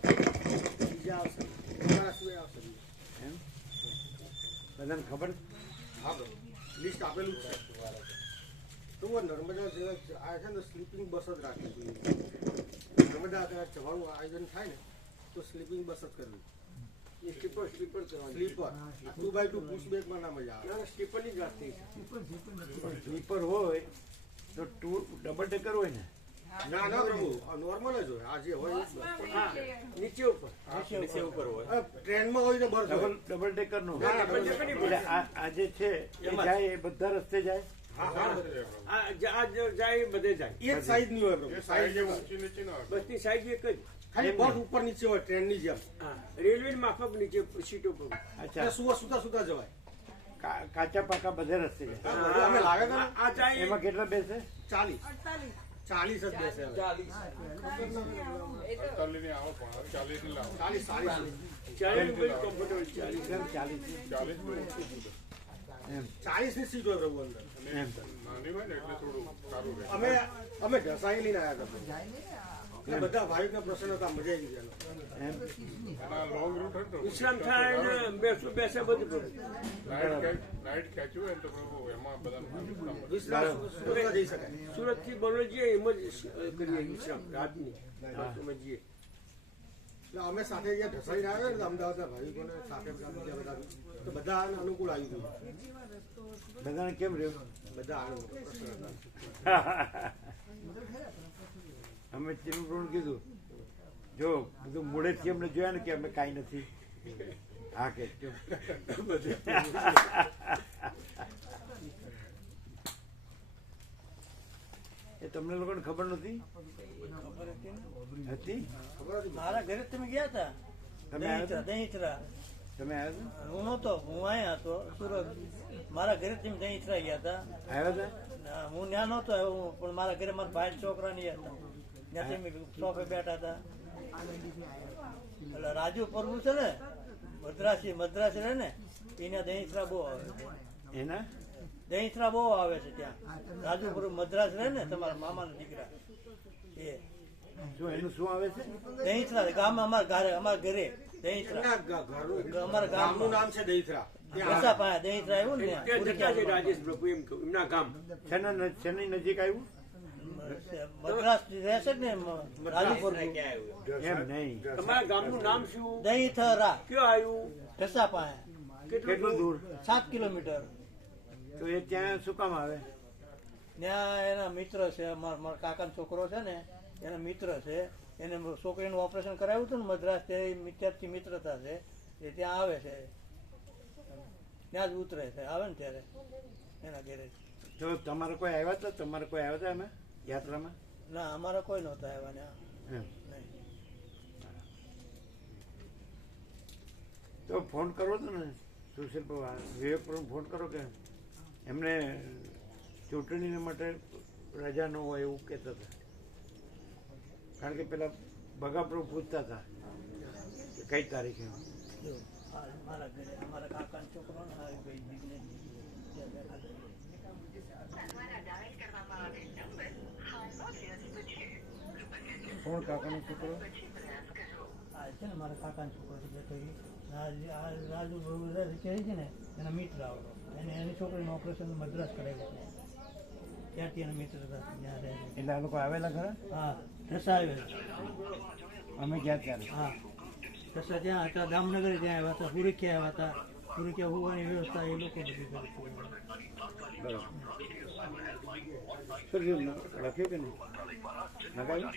બીજા આવશે, અમારા સિવાય આવશે એમ? બધાને ખબર હા ભાઈ લિસ્ટ આપેલું જ છે. તો નર્મદા જે આ છે ને સ્લીપિંગ બસ જ રાખવી જોઈએ. નર્મદા કદાચ જવાનું આયોજન થાય ને તો સ્લીપિંગ બસ જ કરવી. સ્લીપર 2x2 પુશ બેકમાં ના મજા આવે. સ્લીપરની જ વાત થઈ છે. સ્લીપર હોય તો ડબલ ડેકર હોય ને. ના ના પ્રભુ નોર્મલ જ હોય. આ જે હોય નીચે ઉપર હોય. ટ્રેનમાં હોય તો બસ હોય. ડબલ ડેકર નો ના, double decker નહીં. એટલે આ જે છે એ જાય એ બધા રસ્તે જાય. એ જ સાઈઝ ની હોય પ્રભુ. બસની સાઈઝ એક જ. ખાલી બસ ઉપર નીચે હોય ટ્રેનની જેમ. રેલવે માફક નીચે સીટો પર. અચ્છા, સુતા જવાય. કાચા પાકા બધે રસ્તે જાય. અમે લાગે તો ને આ જાય એમાં કેટલા બેસે? 40 જ બેસે હવે. 40 કમ્ફર્ટેબલ 40. એમ 40 એમ 40 ની સીટ હોય પ્રભુ અંદર. એમ અમે ઢસાઈ લઈને આવ્યા હતા. એટલે બધા ભાવિકના પ્રસન્ન હતા. મજા આવી ગઈ. એમ વિશ્રામ થાય ને બેસે બધું. વિશ્રામ સુરત જઈ શકાય. સુરત થી બરોડા જઈએ એમ જ કરીએ વિશ્રામ રાતની. જઈએ એટલે અમે સાથે અહીંયા ઢસાઈને આવ્યા ને અમદાવાદના ભાવિકોને સાથે બીજા બધા તો બધા આને અનુકૂળ આવી ગયું. બધાને કેમ રહ્યું? બધા આનંદ પ્રસન્ન હતા. અમે ચિરુપ્રોણ કીધું જો બધું મોડેથી અમને જોયા ને કે અમે કાંઈ નથી. હા કે એ તમને લોકોને ખબર નથી હતી? મારા ઘરે તમે ગયા હતા તમે આવ્યા દહીચરા. તમે આવ્યા હતા? હું નહોતો, હું અહીંયા હતો સુરત. મારા ઘરે તમે દહીચરા ગયા હતા. આવ્યા હતા? હું ત્યાં નહોતો આવ્યો, પણ મારા ઘરે મારા ભાઈ છોકરા ની હતા. ત્યાં તમે સોફે બેઠા હતા. એટલે રાજુ પ્રભુ છે ને મદ્રાસી રહે ને એના દહીચરા બહુ આવે છે. એના દહીચરા બહુ આવે છે ત્યાં. રાજુ પ્રભુ મદ્રાસ રહે ને તમારા મામાના દીકરા એ શું એનું શું આવે છે? દહીચરા ગામ અમારા ઘરે દહીચરા અમારા ગામનું ગામનું નામ છે દહીથરા. રસા પાસે દહીચરા આવ્યું ને ત્યાં જતા છે રાજેશ પ્રભુ એમ કહું એમના ગામ. શેની નજીક આવ્યું? મદ્રાસ રહેશે ને રાજુપુર એમ નહીં. તમારા ગામનું નામ શું? દહીથરા કયો આવ્યું? રસા પાસે કેટલું દૂર? 7 કિલોમીટર. તો એ ત્યાં શું કામ આવે? ત્યાં એના મિત્ર છે, મારા કાકાનો છોકરો છે ને એના મિત્ર છે. એને છોકરીનું ઓપરેશન કરાવ્યું હતું ને મદ્રાસ, ત્યારથી મિત્રતા છે. એ ત્યાં આવે છે, ત્યાં જ ઉતરે છે. આવે ને ત્યારે એના ઘરે. તો તમારે કોઈ આવ્યા હતા? તમારે કોઈ આવ્યા હતા એમાં યાત્રામાં? ના, અમારા કોઈ નહોતા આવ્યા ને. એમ નહીં. તો ફોન કરો તો ને સુશીલ વિવેક પર ફોન કરો કે એમને ચૂંટણીને માટે રજા ન હોય એવું કહેતા હતા. કારણ કે પેલા ભગાપ્રો પૂછતા હતા કે કઈ તારીખે. જો, મારા ઘરે અમારા કાકાનો છોકરો ને આવી ભાઈ બિઝનેસ ત્યાં બેઠા છે. કોણ કાકાનો છોકરો? આ છે ને મારા કાકાનો છોકરો છે બેઠો એ. રાજુ કહે છે ને એના મિત્ર આવડો. એની છોકરીનું ઓપરેશન મદ્રાસ કરાવ્યું હતું. ત્યાંથી એના મિત્ર હતા ત્યાં રહે છે. એટલે આ લોકો આવેલા ખરા? હા, રસા આવેલા. અમે ગયા ત્યારે. હા, રસા ત્યાં હતા. દામનગર ત્યાં આવ્યા હતા. પુરીખ્યા આવ્યા હતા. પુરીખ્યા હોવાની વ્યવસ્થા એ લોકો બધી કરી. બરાબર. શું થયું? લખ્યું કે નહીં? લગાવ્યું?